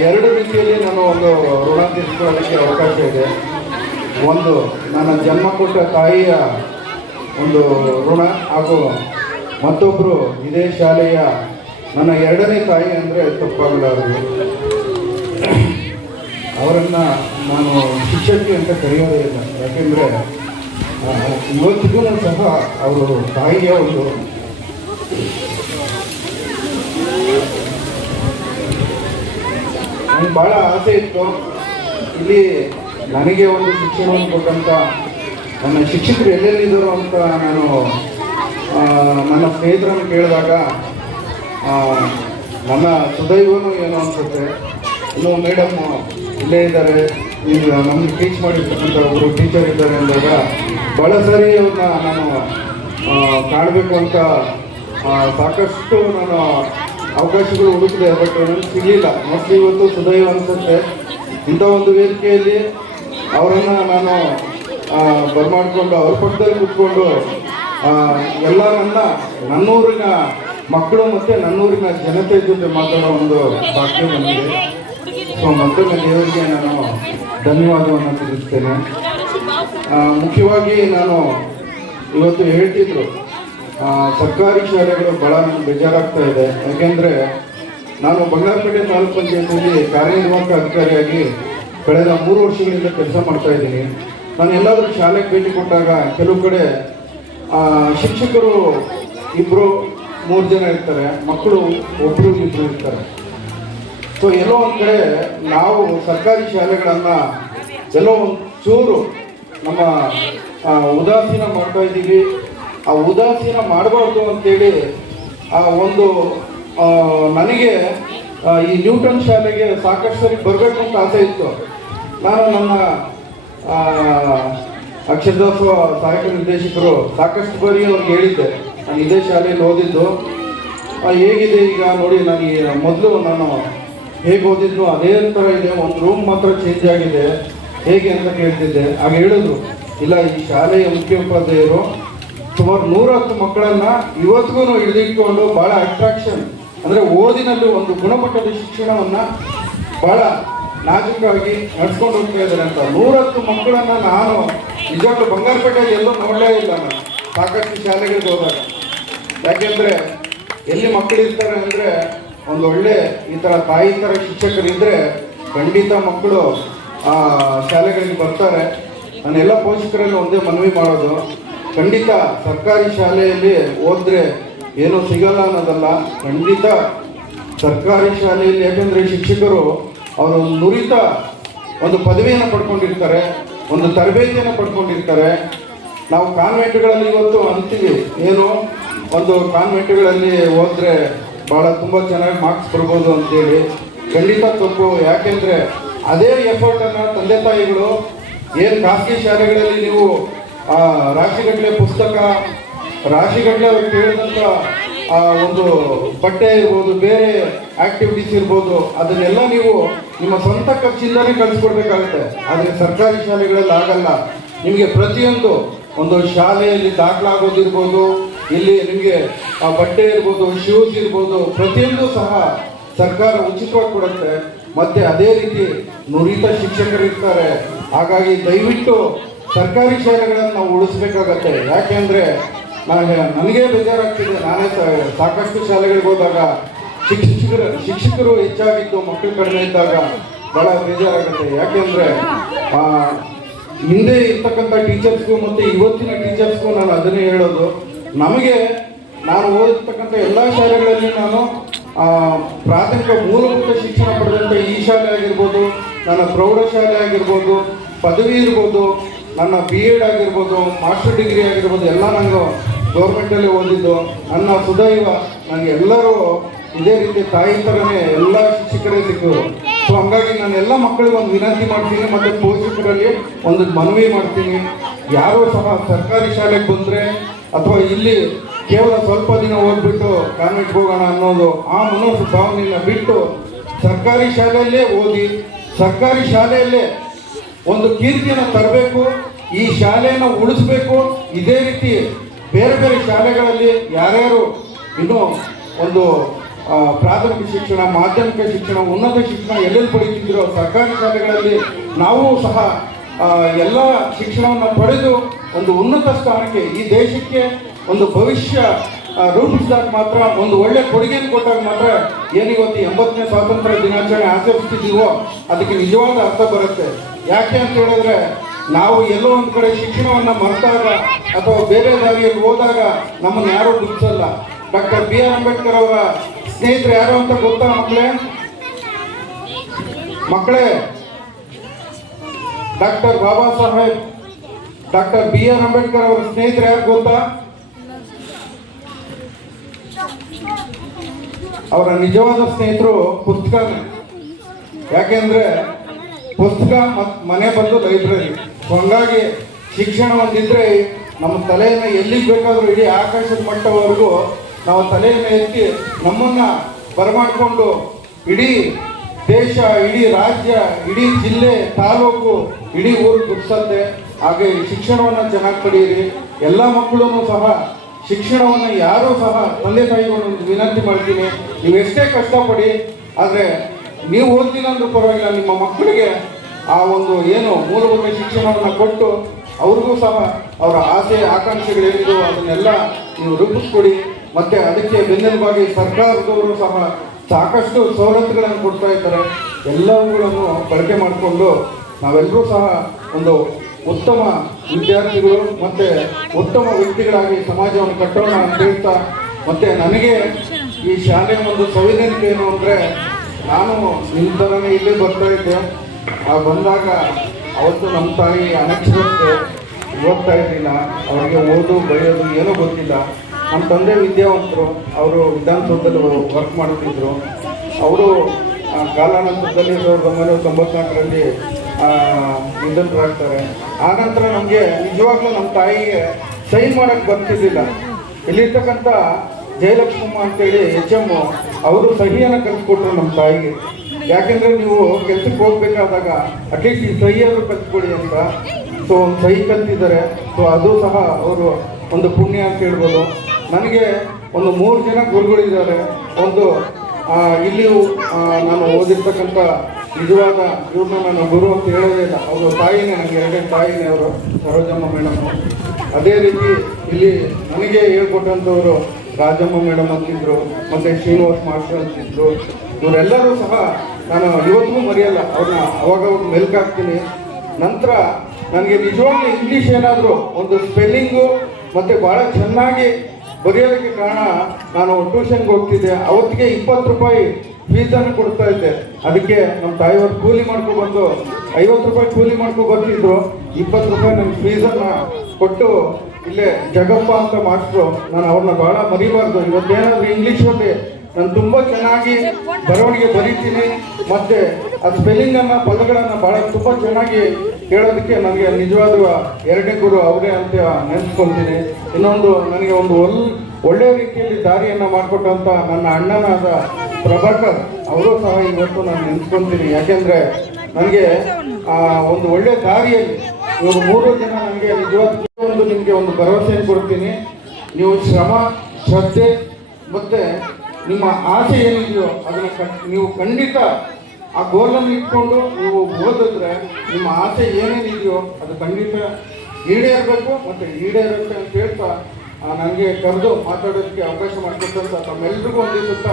2 ರೀತಿಯಲ್ಲಿ ನಾನು ಒಂದು ಋಣ ತೀರಿಸಿಕೊಳ್ಳೋದಕ್ಕೆ ಅವಕಾಶ ಇದೆ. ಒಂದು ನನ್ನ ಜನ್ಮ ಕೊಟ್ಟ ತಾಯಿಯ ಒಂದು ಋಣ, ಹಾಗೂ ಮತ್ತೊಬ್ಬರು ಇದೇ ಶಾಲೆಯ ನನ್ನ 2ನೇ ತಾಯಿ ಅಂದರೆ ತಪ್ಪಾಗಲಾರದು. ಅವರನ್ನು ನಾನು ಶಿಕ್ಷಕಿ ಅಂತ ಕರೆಯೋದೇ ಇಲ್ಲ. ಯಾಕೆಂದರೆ ಇವತ್ತಿಗೂ ಸಹ ಅವರು ತಾಯಿಯ ಒಂದು ನನಗೆ ಭಾಳ ಆಸೆ ಇತ್ತು. ಇಲ್ಲಿ ನನಗೆ ಒಂದು ಶಿಕ್ಷಣವನ್ನು ಕೊಟ್ಟಂಥ ನನ್ನ ಶಿಕ್ಷಕರು ಎಲ್ಲೆಲ್ಲಿದ್ದರು ಅಂತ ನಾನು ನನ್ನ ಸ್ನೇಹಿತರನ್ನು ಕೇಳಿದಾಗ ನನ್ನ ಸುದೈವನೂ ಏನೋ ಅನಿಸುತ್ತೆ. ಇನ್ನು ಮೇಡಮ್ ಇಲ್ಲೇ ಇದ್ದಾರೆ, ಈಗ ನಮಗೆ ಟೀಚ್ ಮಾಡಿರ್ತಕ್ಕಂಥ ಒಬ್ಬರು ಟೀಚರ್ ಇದ್ದಾರೆ ಅಂದಾಗ ಭಾಳ ಸಾರಿ ಅವ್ರನ್ನ ನಾನು ಕಾಣಬೇಕು ಅಂತ ಸಾಕಷ್ಟು ನಾನು ಅವಕಾಶಗಳು ಹುಡುಕಿದೆ. ಬಟ್ ನನಗೆ ಸಿಗಲಿಲ್ಲ. ಮೋಸ್ಟ್ಲಿ ಇವತ್ತು ಸುದೈವ ಅನಿಸುತ್ತೆ. ಇಂಥ ಒಂದು ವೇದಿಕೆಯಲ್ಲಿ ಅವರನ್ನು ನಾನು ಬರಮಾಡಿಕೊಂಡು ಅವ್ರ ಪಕ್ಕದಲ್ಲಿ ಕೂತ್ಕೊಂಡು ಎಲ್ಲ ನನ್ನೂರಿನ ಮಕ್ಕಳು ಮತ್ತು ನನ್ನೂರಿನ ಜನತೆ ಜೊತೆ ಮಾತಾಡೋ ಒಂದು ಭಾಗ್ಯ ಬಂದಿದೆ. ಸೊ ಮತ್ತೊಮ್ಮೆ ದೇವರಿಗೆ ನಾನು ಧನ್ಯವಾದವನ್ನು ತಿಳಿಸ್ತೇನೆ. ಮುಖ್ಯವಾಗಿ ನಾನು ಇವತ್ತು ಹೇಳ್ತಿದ್ರು, ಸರ್ಕಾರಿ ಶಾಲೆಗಳು ಭಾಳ ನನಗೆ ಬೇಜಾರಾಗ್ತಾ ಇದೆ. ಯಾಕೆಂದರೆ ನಾನು ಬಂಗಾರಪೇಟೆ ತಾಲೂಕು ಪಂಚಾಯತಿಯಲ್ಲಿ ಕಾರ್ಯನಿರ್ವಾಹಕ ಅಧಿಕಾರಿಯಾಗಿ ಕಳೆದ 3 ವರ್ಷಗಳಿಂದ ಕೆಲಸ ಮಾಡ್ತಾ ಇದ್ದೀನಿ. ನಾನು ಎಲ್ಲಾದರೂ ಶಾಲೆಗೆ ಭೇಟಿ ಕೊಟ್ಟಾಗ ಕೆಲವು ಕಡೆ ಶಿಕ್ಷಕರು 2-3 ಜನ ಇರ್ತಾರೆ, ಮಕ್ಕಳು 1-2 ಇರ್ತಾರೆ. ಸೊ ಎಲ್ಲೋ ಒಂದು ಕಡೆ ನಾವು ಸರ್ಕಾರಿ ಶಾಲೆಗಳನ್ನು ಎಲ್ಲೋ ಒಂದು ಚೂರು ನಮ್ಮ ಉದಾಸೀನ ಮಾಡ್ತಾ ಇದ್ದೀವಿ. ಆ ಉದಾಸೀನ ಮಾಡಬಾರ್ದು ಅಂತೇಳಿ ಒಂದು ನನಗೆ ಈ ನ್ಯೂಟನ್ ಶಾಲೆಗೆ ಸಾಕಷ್ಟು ಸರಿ ಬರಬೇಕು ಅಂತ ಆಸೆ ಇತ್ತು. ನಾನು ನನ್ನ ಅಕ್ಷರದಾಸೋಹ ಸಹಾಯಕ ನಿರ್ದೇಶಕರು ಸಾಕಷ್ಟು ಬಾರಿ ಅವ್ರಿಗೆ ಹೇಳಿದ್ದೆ, ನಾನು ಇದೇ ಶಾಲೆಯಲ್ಲಿ ಓದಿದ್ದು, ಹೇಗಿದೆ ಈಗ ನೋಡಿ, ನನಗೆ ಮೊದಲು ನಾನು ಹೇಗೆ ಓದಿದ್ದು ಅದೇ ಥರ ಇದೆ, ಒಂದು ರೂಮ್ ಮಾತ್ರ ಚೇಂಜ್ ಆಗಿದೆ, ಹೇಗೆ ಅಂತ ಕೇಳ್ತಿದ್ದೆ. ಆಗ ಹೇಳಿದ್ರು, ಇಲ್ಲ, ಈ ಶಾಲೆಯ ಮುಖ್ಯೋಪಾಧ್ಯಾಯರು ಸುಮಾರು 110 ಮಕ್ಕಳನ್ನು ಇವತ್ತಿಗೂ ಹಿಡಿದಿಟ್ಕೊಂಡು ಭಾಳ ಅಟ್ರಾಕ್ಷನ್, ಅಂದರೆ ಓದಿನಲ್ಲಿ ಒಂದು ಗುಣಮಟ್ಟದ ಶಿಕ್ಷಣವನ್ನು ಭಾಳ ನಾಜೂಕಾಗಿ ನಡ್ಸ್ಕೊಂಡು ಹೋಗ್ತಾ ಇದ್ದಾರೆ ಅಂತ. 110 ಮಕ್ಕಳನ್ನು ನಾನು ನಿಜವಾಗ್ಲೂ ಬಂಗಾರಪೇಟೆಯಲ್ಲಿ ಎಲ್ಲೂ ನೋಡಲೇ ಇಲ್ಲ. ನಾನು ಸಾಕಷ್ಟು ಶಾಲೆಗಳಿಗೆ ಹೋದಾಗ, ಯಾಕೆಂದರೆ ಎಲ್ಲಿ ಮಕ್ಕಳಿರ್ತಾರೆ ಅಂದರೆ ಒಂದು ಒಳ್ಳೆ ಈ ಥರ ತಾಯಿ ಥರ ಶಿಕ್ಷಕರಿದ್ದರೆ ಖಂಡಿತ ಮಕ್ಕಳು ಶಾಲೆಗಳಿಗೆ ಬರ್ತಾರೆ. ನಾನೆಲ್ಲ ಪೋಷಕರಲ್ಲಿ ಒಂದೇ ಮನವಿ ಮಾಡೋದು, ಖಂಡಿತ ಸರ್ಕಾರಿ ಶಾಲೆಯಲ್ಲಿ ಓದಿದ್ರೆ ಏನೂ ಸಿಗಲ್ಲ ಅನ್ನೋದಲ್ಲ. ಖಂಡಿತ ಸರ್ಕಾರಿ ಶಾಲೆಯಲ್ಲಿ, ಯಾಕೆಂದರೆ ಶಿಕ್ಷಕರು ಅವರು ನುರಿತ ಒಂದು ಪದವಿಯನ್ನು ಪಡ್ಕೊಂಡಿರ್ತಾರೆ, ಒಂದು ತರಬೇತಿಯನ್ನು ಪಡ್ಕೊಂಡಿರ್ತಾರೆ. ನಾವು ಕಾನ್ವೆಂಟ್ಗಳಲ್ಲಿ ಇವತ್ತು ಅಂತೀವಿ, ಏನು ಒಂದು ಕಾನ್ವೆಂಟ್ಗಳಲ್ಲಿ ಹೋದರೆ ಭಾಳ ತುಂಬ ಚೆನ್ನಾಗಿ ಮಾರ್ಕ್ಸ್ ಬರ್ಬೋದು ಅಂತೇಳಿ. ಖಂಡಿತ ತಪ್ಪು. ಯಾಕೆಂದರೆ ಅದೇ ಎಫರ್ಟನ್ನು ತಂದೆ ತಾಯಿಗಳು ಏನು ಖಾಸಗಿ ಶಾಲೆಗಳಲ್ಲಿ ನೀವು ರಾಶಿಗಟ್ಟಲೆ ಪುಸ್ತಕ, ರಾಶಿಗಟ್ಟಲೆ ಅವ್ರು ಕೇಳಿದಂಥ ಒಂದು ಬಟ್ಟೆ ಇರ್ಬೋದು, ಬೇರೆ ಆಕ್ಟಿವಿಟೀಸ್ ಇರ್ಬೋದು, ಅದನ್ನೆಲ್ಲ ನೀವು ನಿಮ್ಮ ಸ್ವಂತ ಖರ್ಚಿಂದಲೇ ಕಳಿಸ್ಕೊಡ್ಬೇಕಾಗುತ್ತೆ. ಆದರೆ ಸರ್ಕಾರಿ ಶಾಲೆಗಳಲ್ಲಿ ಆಗಲ್ಲ. ನಿಮಗೆ ಪ್ರತಿಯೊಂದು ಒಂದು ಶಾಲೆಯಲ್ಲಿ ದಾಖಲಾಗೋದಿರ್ಬೋದು, ಇಲ್ಲಿ ನಿಮಗೆ ಬಟ್ಟೆ ಇರ್ಬೋದು, ಶೂಸ್ ಇರ್ಬೋದು, ಪ್ರತಿಯೊಂದು ಸಹ ಸರ್ಕಾರ ಉಚಿತವಾಗಿ ಕೊಡುತ್ತೆ. ಮತ್ತು ಅದೇ ರೀತಿ ನುರಿತ ಶಿಕ್ಷಕರಿರ್ತಾರೆ. ಹಾಗಾಗಿ ದಯವಿಟ್ಟು ಸರ್ಕಾರಿ ಶಾಲೆಗಳನ್ನು ನಾವು ಉಳಿಸ್ಬೇಕಾಗತ್ತೆ. ಯಾಕೆಂದರೆ ನನಗೆ ಬೇಜಾರಾಗ್ತಿದೆ. ನಾನೇ ಸಾಕಷ್ಟು ಶಾಲೆಗಳಿಗೆ ಹೋದಾಗ ಶಿಕ್ಷಕರು ಹೆಚ್ಚಾಗಿದ್ದು ಮಕ್ಕಳು ಕಡಿಮೆ ಇದ್ದಾಗ ಭಾಳ ಬೇಜಾರಾಗುತ್ತೆ. ಯಾಕೆಂದರೆ ಹಿಂದೆ ಇರ್ತಕ್ಕಂಥ ಟೀಚರ್ಸ್ಗೂ ಮತ್ತು ಇವತ್ತಿನ ಟೀಚರ್ಸ್ಗೂ ನಾನು ಅದನ್ನೇ ಹೇಳೋದು, ನಾನು ಓದಿರ್ತಕ್ಕಂಥ ಎಲ್ಲ ಶಾಲೆಗಳಲ್ಲಿ ನಾನು ಪ್ರಾಥಮಿಕ ಮೂಲಭೂತ ಶಿಕ್ಷಣ ಪಡೆದಂಥ ಈ ಶಾಲೆ ಆಗಿರ್ಬೋದು, ನನ್ನ ಪ್ರೌಢಶಾಲೆ ಆಗಿರ್ಬೋದು, ಪದವಿ ಇರ್ಬೋದು, ನನ್ನ BEd ಆಗಿರ್ಬೋದು, ಮಾಸ್ಟರ್ ಡಿಗ್ರಿ ಆಗಿರ್ಬೋದು, ಎಲ್ಲ ನಾನು ಗೌರ್ಮೆಂಟಲ್ಲಿ ಓದಿದ್ದು. ನನ್ನ ಸುದೈವ ನನಗೆ ಎಲ್ಲರೂ ಇದೇ ರೀತಿ ತಾಯಿ ಥರನೇ ಎಲ್ಲ ಶಿಕ್ಷಕರೇ ಸಿಕ್ಕರು. ಸೊ ಹಂಗಾಗಿ ನಾನು ಎಲ್ಲ ಮಕ್ಕಳಿಗೆ ಒಂದು ವಿನಂತಿ ಮಾಡ್ತೀನಿ ಮತ್ತು ಪೋಷಕರಲ್ಲಿ ಒಂದು ಮನವಿ ಮಾಡ್ತೀನಿ, ಯಾರೂ ಸಹ ಸರ್ಕಾರಿ ಶಾಲೆಗೆ ಬಂದರೆ ಅಥವಾ ಇಲ್ಲಿ ಕೇವಲ ಸ್ವಲ್ಪ ದಿನ ಓದ್ಬಿಟ್ಟು ಕಾನ್ವೆಂಟ್ಗೆ ಹೋಗೋಣ ಅನ್ನೋದು ಆ ಮನೋಭಾವನೆಯನ್ನು ಬಿಟ್ಟು ಸರ್ಕಾರಿ ಶಾಲೆಯಲ್ಲೇ ಓದಿ, ಸರ್ಕಾರಿ ಶಾಲೆಯಲ್ಲೇ ಒಂದು ಕೀರ್ತಿಯನ್ನು ತರಬೇಕು, ಈ ಶಾಲೆಯನ್ನು ಉಳಿಸ್ಬೇಕು. ಇದೇ ರೀತಿ ಬೇರೆ ಬೇರೆ ಶಾಲೆಗಳಲ್ಲಿ ಯಾರ್ಯಾರು ಇನ್ನೂ ಒಂದು ಪ್ರಾಥಮಿಕ ಶಿಕ್ಷಣ, ಮಾಧ್ಯಮಿಕ ಶಿಕ್ಷಣ, ಉನ್ನತ ಶಿಕ್ಷಣ ಎಲ್ಲೆಲ್ಲಿ ಪಡೀತಿದ್ರು ಸರ್ಕಾರಿ ಶಾಲೆಗಳಲ್ಲಿ ನಾವು ಸಹ ಎಲ್ಲ ಶಿಕ್ಷಣವನ್ನು ಪಡೆದು ಒಂದು ಉನ್ನತ ಸ್ಥಾನಕ್ಕೆ, ಈ ದೇಶಕ್ಕೆ ಒಂದು ಭವಿಷ್ಯ ರೂಪಿಸಿದಾಗ ಮಾತ್ರ, ಒಂದು ಒಳ್ಳೆ ಕೊಡುಗೆಯನ್ನು ಕೊಟ್ಟಾಗ ಮಾತ್ರ ಏನಿವತ್ತು 80ನೇ ಸ್ವಾತಂತ್ರ್ಯ ದಿನಾಚರಣೆ ಆಚರಿಸ್ತಿದ್ದೀವೋ ಅದಕ್ಕೆ ನಿಜವಾದ ಅರ್ಥ ಬರುತ್ತೆ. ಯಾಕೆ ಅಂತ ಹೇಳಿದ್ರೆ, ನಾವು ಎಲ್ಲೋ ಒಂದು ಕಡೆ ಶಿಕ್ಷಣವನ್ನು ಮರೆತಾಗ ಅಥವಾ ಬೇರೆ ದಾರಿಯಲ್ಲಿ ಹೋದಾಗ ನಮ್ಮನ್ನು ಯಾರೂ ಗುರುತಿಸಲ್ಲ. Doctor B.R. ಅಂಬೇಡ್ಕರ್ ಅವರ ಸ್ನೇಹಿತರು ಯಾರು ಅಂತ ಗೊತ್ತಾ ಮಕ್ಕಳೇ? Doctor Baba Saheb, doctor B.R. Ambedkar ಅವರ ಸ್ನೇಹಿತರು ಯಾರು ಗೊತ್ತಾ? ಅವರ ನಿಜವಾದ ಸ್ನೇಹಿತರು ಪುಸ್ತಕನೇ. ಯಾಕೆಂದ್ರೆ ಪುಸ್ತಕ ಮನೆ ಬಂದು ಲೈಬ್ರರಿ. ಹಂಗಾಗಿ ಶಿಕ್ಷಣ ಒಂದಿದ್ರೆ ನಮ್ಮ ತಲೆಯನ್ನು ಎಲ್ಲಿಗೆ ಬೇಕಾದರೂ ಇಡೀ ಆಕಾಶದ ಮಟ್ಟವರೆಗೂ ನಾವು ತಲೆಯನ್ನು ಎತ್ತಿ ನಮ್ಮನ್ನು ಬರಮಾಡಿಕೊಂಡು ಇಡೀ ದೇಶ, ಇಡೀ ರಾಜ್ಯ, ಇಡೀ ಜಿಲ್ಲೆ, ತಾಲೂಕು, ಇಡೀ ಊರು ಗುರುತಿಸುತ್ತೆ. ಹಾಗೆ ಶಿಕ್ಷಣವನ್ನು ಚೆನ್ನಾಗಿ ಪಡೆಯಿರಿ. ಎಲ್ಲ ಮಕ್ಕಳೂ ಸಹ ಶಿಕ್ಷಣವನ್ನು ಯಾರೂ ಸಹ ತಂದೆ ತಾಯಿಗಳು ವಿನಂತಿ ಮಾಡ್ತೀನಿ, ನೀವು ಎಷ್ಟೇ ಕಷ್ಟಪಡಿ, ಆದರೆ ನೀವು ಓದ್ತಿಲ್ಲ ಅಂದ್ರೂ ಪರವಾಗಿಲ್ಲ, ನಿಮ್ಮ ಮಕ್ಕಳಿಗೆ ಆ ಒಂದು ಏನು ಮೂಲಭೂತ ಶಿಕ್ಷಣವನ್ನು ಕೊಟ್ಟು ಅವ್ರಿಗೂ ಸಹ ಅವರ ಆಸೆ ಆಕಾಂಕ್ಷೆಗಳೇನಿದೆ ಅದನ್ನೆಲ್ಲ ನೀವು ರೂಪಿಸ್ಕೊಡಿ. ಮತ್ತು ಅದಕ್ಕೆ ಬೆನ್ನೆಲುಬಾಗಿ ಸರ್ಕಾರದವರು ಸಹ ಸಾಕಷ್ಟು ಸವಲತ್ತುಗಳನ್ನು ಕೊಡ್ತಾ ಇದ್ದಾರೆ. ಎಲ್ಲವುಗಳನ್ನು ಬಳಕೆ ಮಾಡಿಕೊಂಡು ನಾವೆಲ್ಲರೂ ಸಹ ಒಂದು ಉತ್ತಮ ವಿದ್ಯಾರ್ಥಿಗಳು ಮತ್ತು ಉತ್ತಮ ವ್ಯಕ್ತಿಗಳಾಗಿ ಸಮಾಜವನ್ನು ಕಟ್ಟೋಣ ಅಂತ ಹೇಳ್ತಾ, ಮತ್ತು ನನಗೆ ಈ ಶಾಲೆಯ ಒಂದು ಸಂವೇದನೆ ಏನು ಅಂದರೆ, ನಾನು ನಿಮ್ಮ ಥರನೇ ಇಲ್ಲೇ ಬರ್ತಾ ಇದ್ದೆ. ಬಂದಾಗ ಅವತ್ತು ನಮ್ಮ ತಾಯಿ ಅನಕ್ಷರತೆ, ಓದ್ತಾ ಇರಲಿಲ್ಲ, ಅವರಿಗೆ ಓದು ಬರೆಯೋದು ಏನೂ ಗೊತ್ತಿಲ್ಲ. ನಮ್ಮ ತಂದೆ ವಿದ್ಯಾವಂತರು, ಅವರು ವಿಧಾನಸೌಧದಲ್ಲಿ ವರ್ಕ್ ಮಾಡ್ತಿದ್ರು. ಅವರು ಕಾಲಾನಂತರದಲ್ಲಿ 1994ರಲ್ಲಿ ನಿಧನರಾಗ್ತಾರೆ. ಆನಂತರ ನಮಗೆ ನಿಜವಾಗ್ಲೂ ನಮ್ಮ ತಾಯಿಗೆ ಸೈನ್ ಮಾಡೋಕ್ಕೆ ಬರ್ತಿದ್ದಿಲ್ಲ. ಇಲ್ಲಿರ್ತಕ್ಕಂಥ ಜಯಲಕ್ಷ್ಮಮ್ಮ ಅಂತೇಳಿ HM ಅವರು ಸಹಿಯನ್ನು ಕಲಿಸ್ಕೊಟ್ರು ನಮ್ಮ ತಾಯಿಗೆ. ಯಾಕೆಂದರೆ ನೀವು ಕೆಲಸಕ್ಕೆ ಹೋಗ್ಬೇಕಾದಾಗ ಅಟ್ಲೀಸ್ಟ್ ಈ ಸಹಿಯಾದರೂ ಕಲಿಸ್ಕೊಡಿ ಅಂತ. ಸೊ ಒಂದು ಸಹಿ ಕಲಿತಿದ್ದಾರೆ. ಸೊ ಅದು ಸಹ ಅವರು ಒಂದು ಪುಣ್ಯ ಅಂತ ಹೇಳ್ಬೋದು. ನನಗೆ ಒಂದು 3 ಜನ ಗುರುಗಳಿದ್ದಾರೆ. ಒಂದು ಇಲ್ಲಿ ನಾನು ಓದಿರ್ತಕ್ಕಂಥ ನಿಜವಾದ ಇವ್ರನ್ನ ನಾನು ಗುರು ಅಂತ ಹೇಳೋದೇ ಇಲ್ಲ, ಅವರು ತಾಯಿನೇ, ನನಗೆ 2 ತಾಯಿನೇ ಅವರು, ಸರೋಜಮ್ಮ ಮೇಡಮ್. ಅದೇ ರೀತಿ ಇಲ್ಲಿ ನನಗೆ ಹೇಳ್ಕೊಟ್ಟಂಥವರು ರಾಜಮ್ಮ ಮೇಡಮ್ ಅಂತಿದ್ರು, ಮತ್ತು ಶ್ರೀನಿವಾಸ್ ಮಾಸ್ಟರ್ ಅಂತಿದ್ರು. ಇವರೆಲ್ಲರೂ ಸಹ ನಾನು ಇವತ್ತಿಗೂ ಮರೆಯಲ್ಲ, ಅವ್ರನ್ನ ಅವಾಗ ಮೆಲ್ಕ್ ಹಾಕ್ತೀನಿ. ನಂತರ ನನಗೆ ನಿಜವಾಗ್ಲೂ ಇಂಗ್ಲೀಷ್ ಏನಾದರೂ ಒಂದು ಸ್ಪೆಲ್ಲಿಂಗು ಮತ್ತು ಭಾಳ ಚೆನ್ನಾಗಿ ಬರೆಯೋದಕ್ಕೆ ಕಾರಣ ನಾನು ಟ್ಯೂಷನ್ಗೆ ಹೋಗ್ತಿದ್ದೆ. ಅವತ್ತಿಗೆ 20 ರೂಪಾಯಿ ಫೀಸನ್ನು ಕೊಡ್ತಾ ಇದ್ದೆ. ಅದಕ್ಕೆ ನಮ್ಮ ತಾಯಿಯವರು ಕೂಲಿ ಮಾಡ್ಕೊಬಂದು 50 ರೂಪಾಯಿ ಕೂಲಿ ಬರ್ತಿದ್ರು. 20 ರೂಪಾಯಿ ನನ್ನ ಫೀಸನ್ನು ಕೊಟ್ಟು ಇಲ್ಲೇ ಜಗಪ್ಪ ಅಂತ ಮಾಸ್ಟ್ರು, ನಾನು ಅವ್ರನ್ನ ಭಾಳ ಮರಿಬಾರ್ದು. ಇವತ್ತೇನಾದರೂ ಇಂಗ್ಲೀಷಲ್ಲಿ ನಾನು ತುಂಬ ಚೆನ್ನಾಗಿ ಬರವಣಿಗೆ ಬರೀತೀನಿ, ಮತ್ತು ಆ ಸ್ಪೆಲ್ಲಿಂಗನ್ನು ಪದಗಳನ್ನು ಭಾಳ ತುಂಬ ಚೆನ್ನಾಗಿ ಹೇಳೋದಕ್ಕೆ ನನಗೆ ನಿಜವಾದ ಎರಡನೇ ಗುರು ಅವರೇ ಅಂತ ನೆನೆಸ್ಕೊಳ್ತೀನಿ. ಇನ್ನೊಂದು ನನಗೆ ಒಂದು ಒಳ್ಳೆಯ ರೀತಿಯಲ್ಲಿ ದಾರಿಯನ್ನು ಮಾಡಿಕೊಟ್ಟಂಥ ನನ್ನ ಅಣ್ಣನಾದ ಪ್ರಭಾಕರ್ ಅವರು ಸಹ ಇವತ್ತು ನಾನು ನೆನೆಸ್ಕೊಳ್ತೀನಿ. ಯಾಕೆಂದರೆ ನನಗೆ ಒಂದು ಒಳ್ಳೆಯ ದಾರಿಯಲ್ಲಿ ಇವರು 3 ಜನ ನನಗೆ ನಿಜವಾದ ನಿಮಗೆ ಒಂದು ಭರವಸೆಯನ್ನು ಕೊಡ್ತೀನಿ. ನೀವು ಶ್ರಮ, ಶ್ರದ್ಧೆ ಮತ್ತು ನಿಮ್ಮ ಆಸೆ ಏನಿದೆಯೋ ಅದನ್ನು ನೀವು ಖಂಡಿತ ಆ ಗೋಲನ್ನು ಇಟ್ಕೊಂಡು ನೀವು ಓದಿದ್ರೆ ನಿಮ್ಮ ಆಸೆ ಏನೇನಿದೆಯೋ ಅದು ಖಂಡಿತ ಈಡೇರಬೇಕು ಮತ್ತು ಈಡೇರುತ್ತೆ ಅಂತ ಹೇಳ್ತಾ ನನಗೆ ಕರೆದು ಮಾತಾಡೋದಕ್ಕೆ ಅವಕಾಶ ಮಾಡಿಕೊಟ್ಟಂತ ತಮ್ಮೆಲ್ಲರಿಗೂ ಒಂದೇ ಸುತ್ತ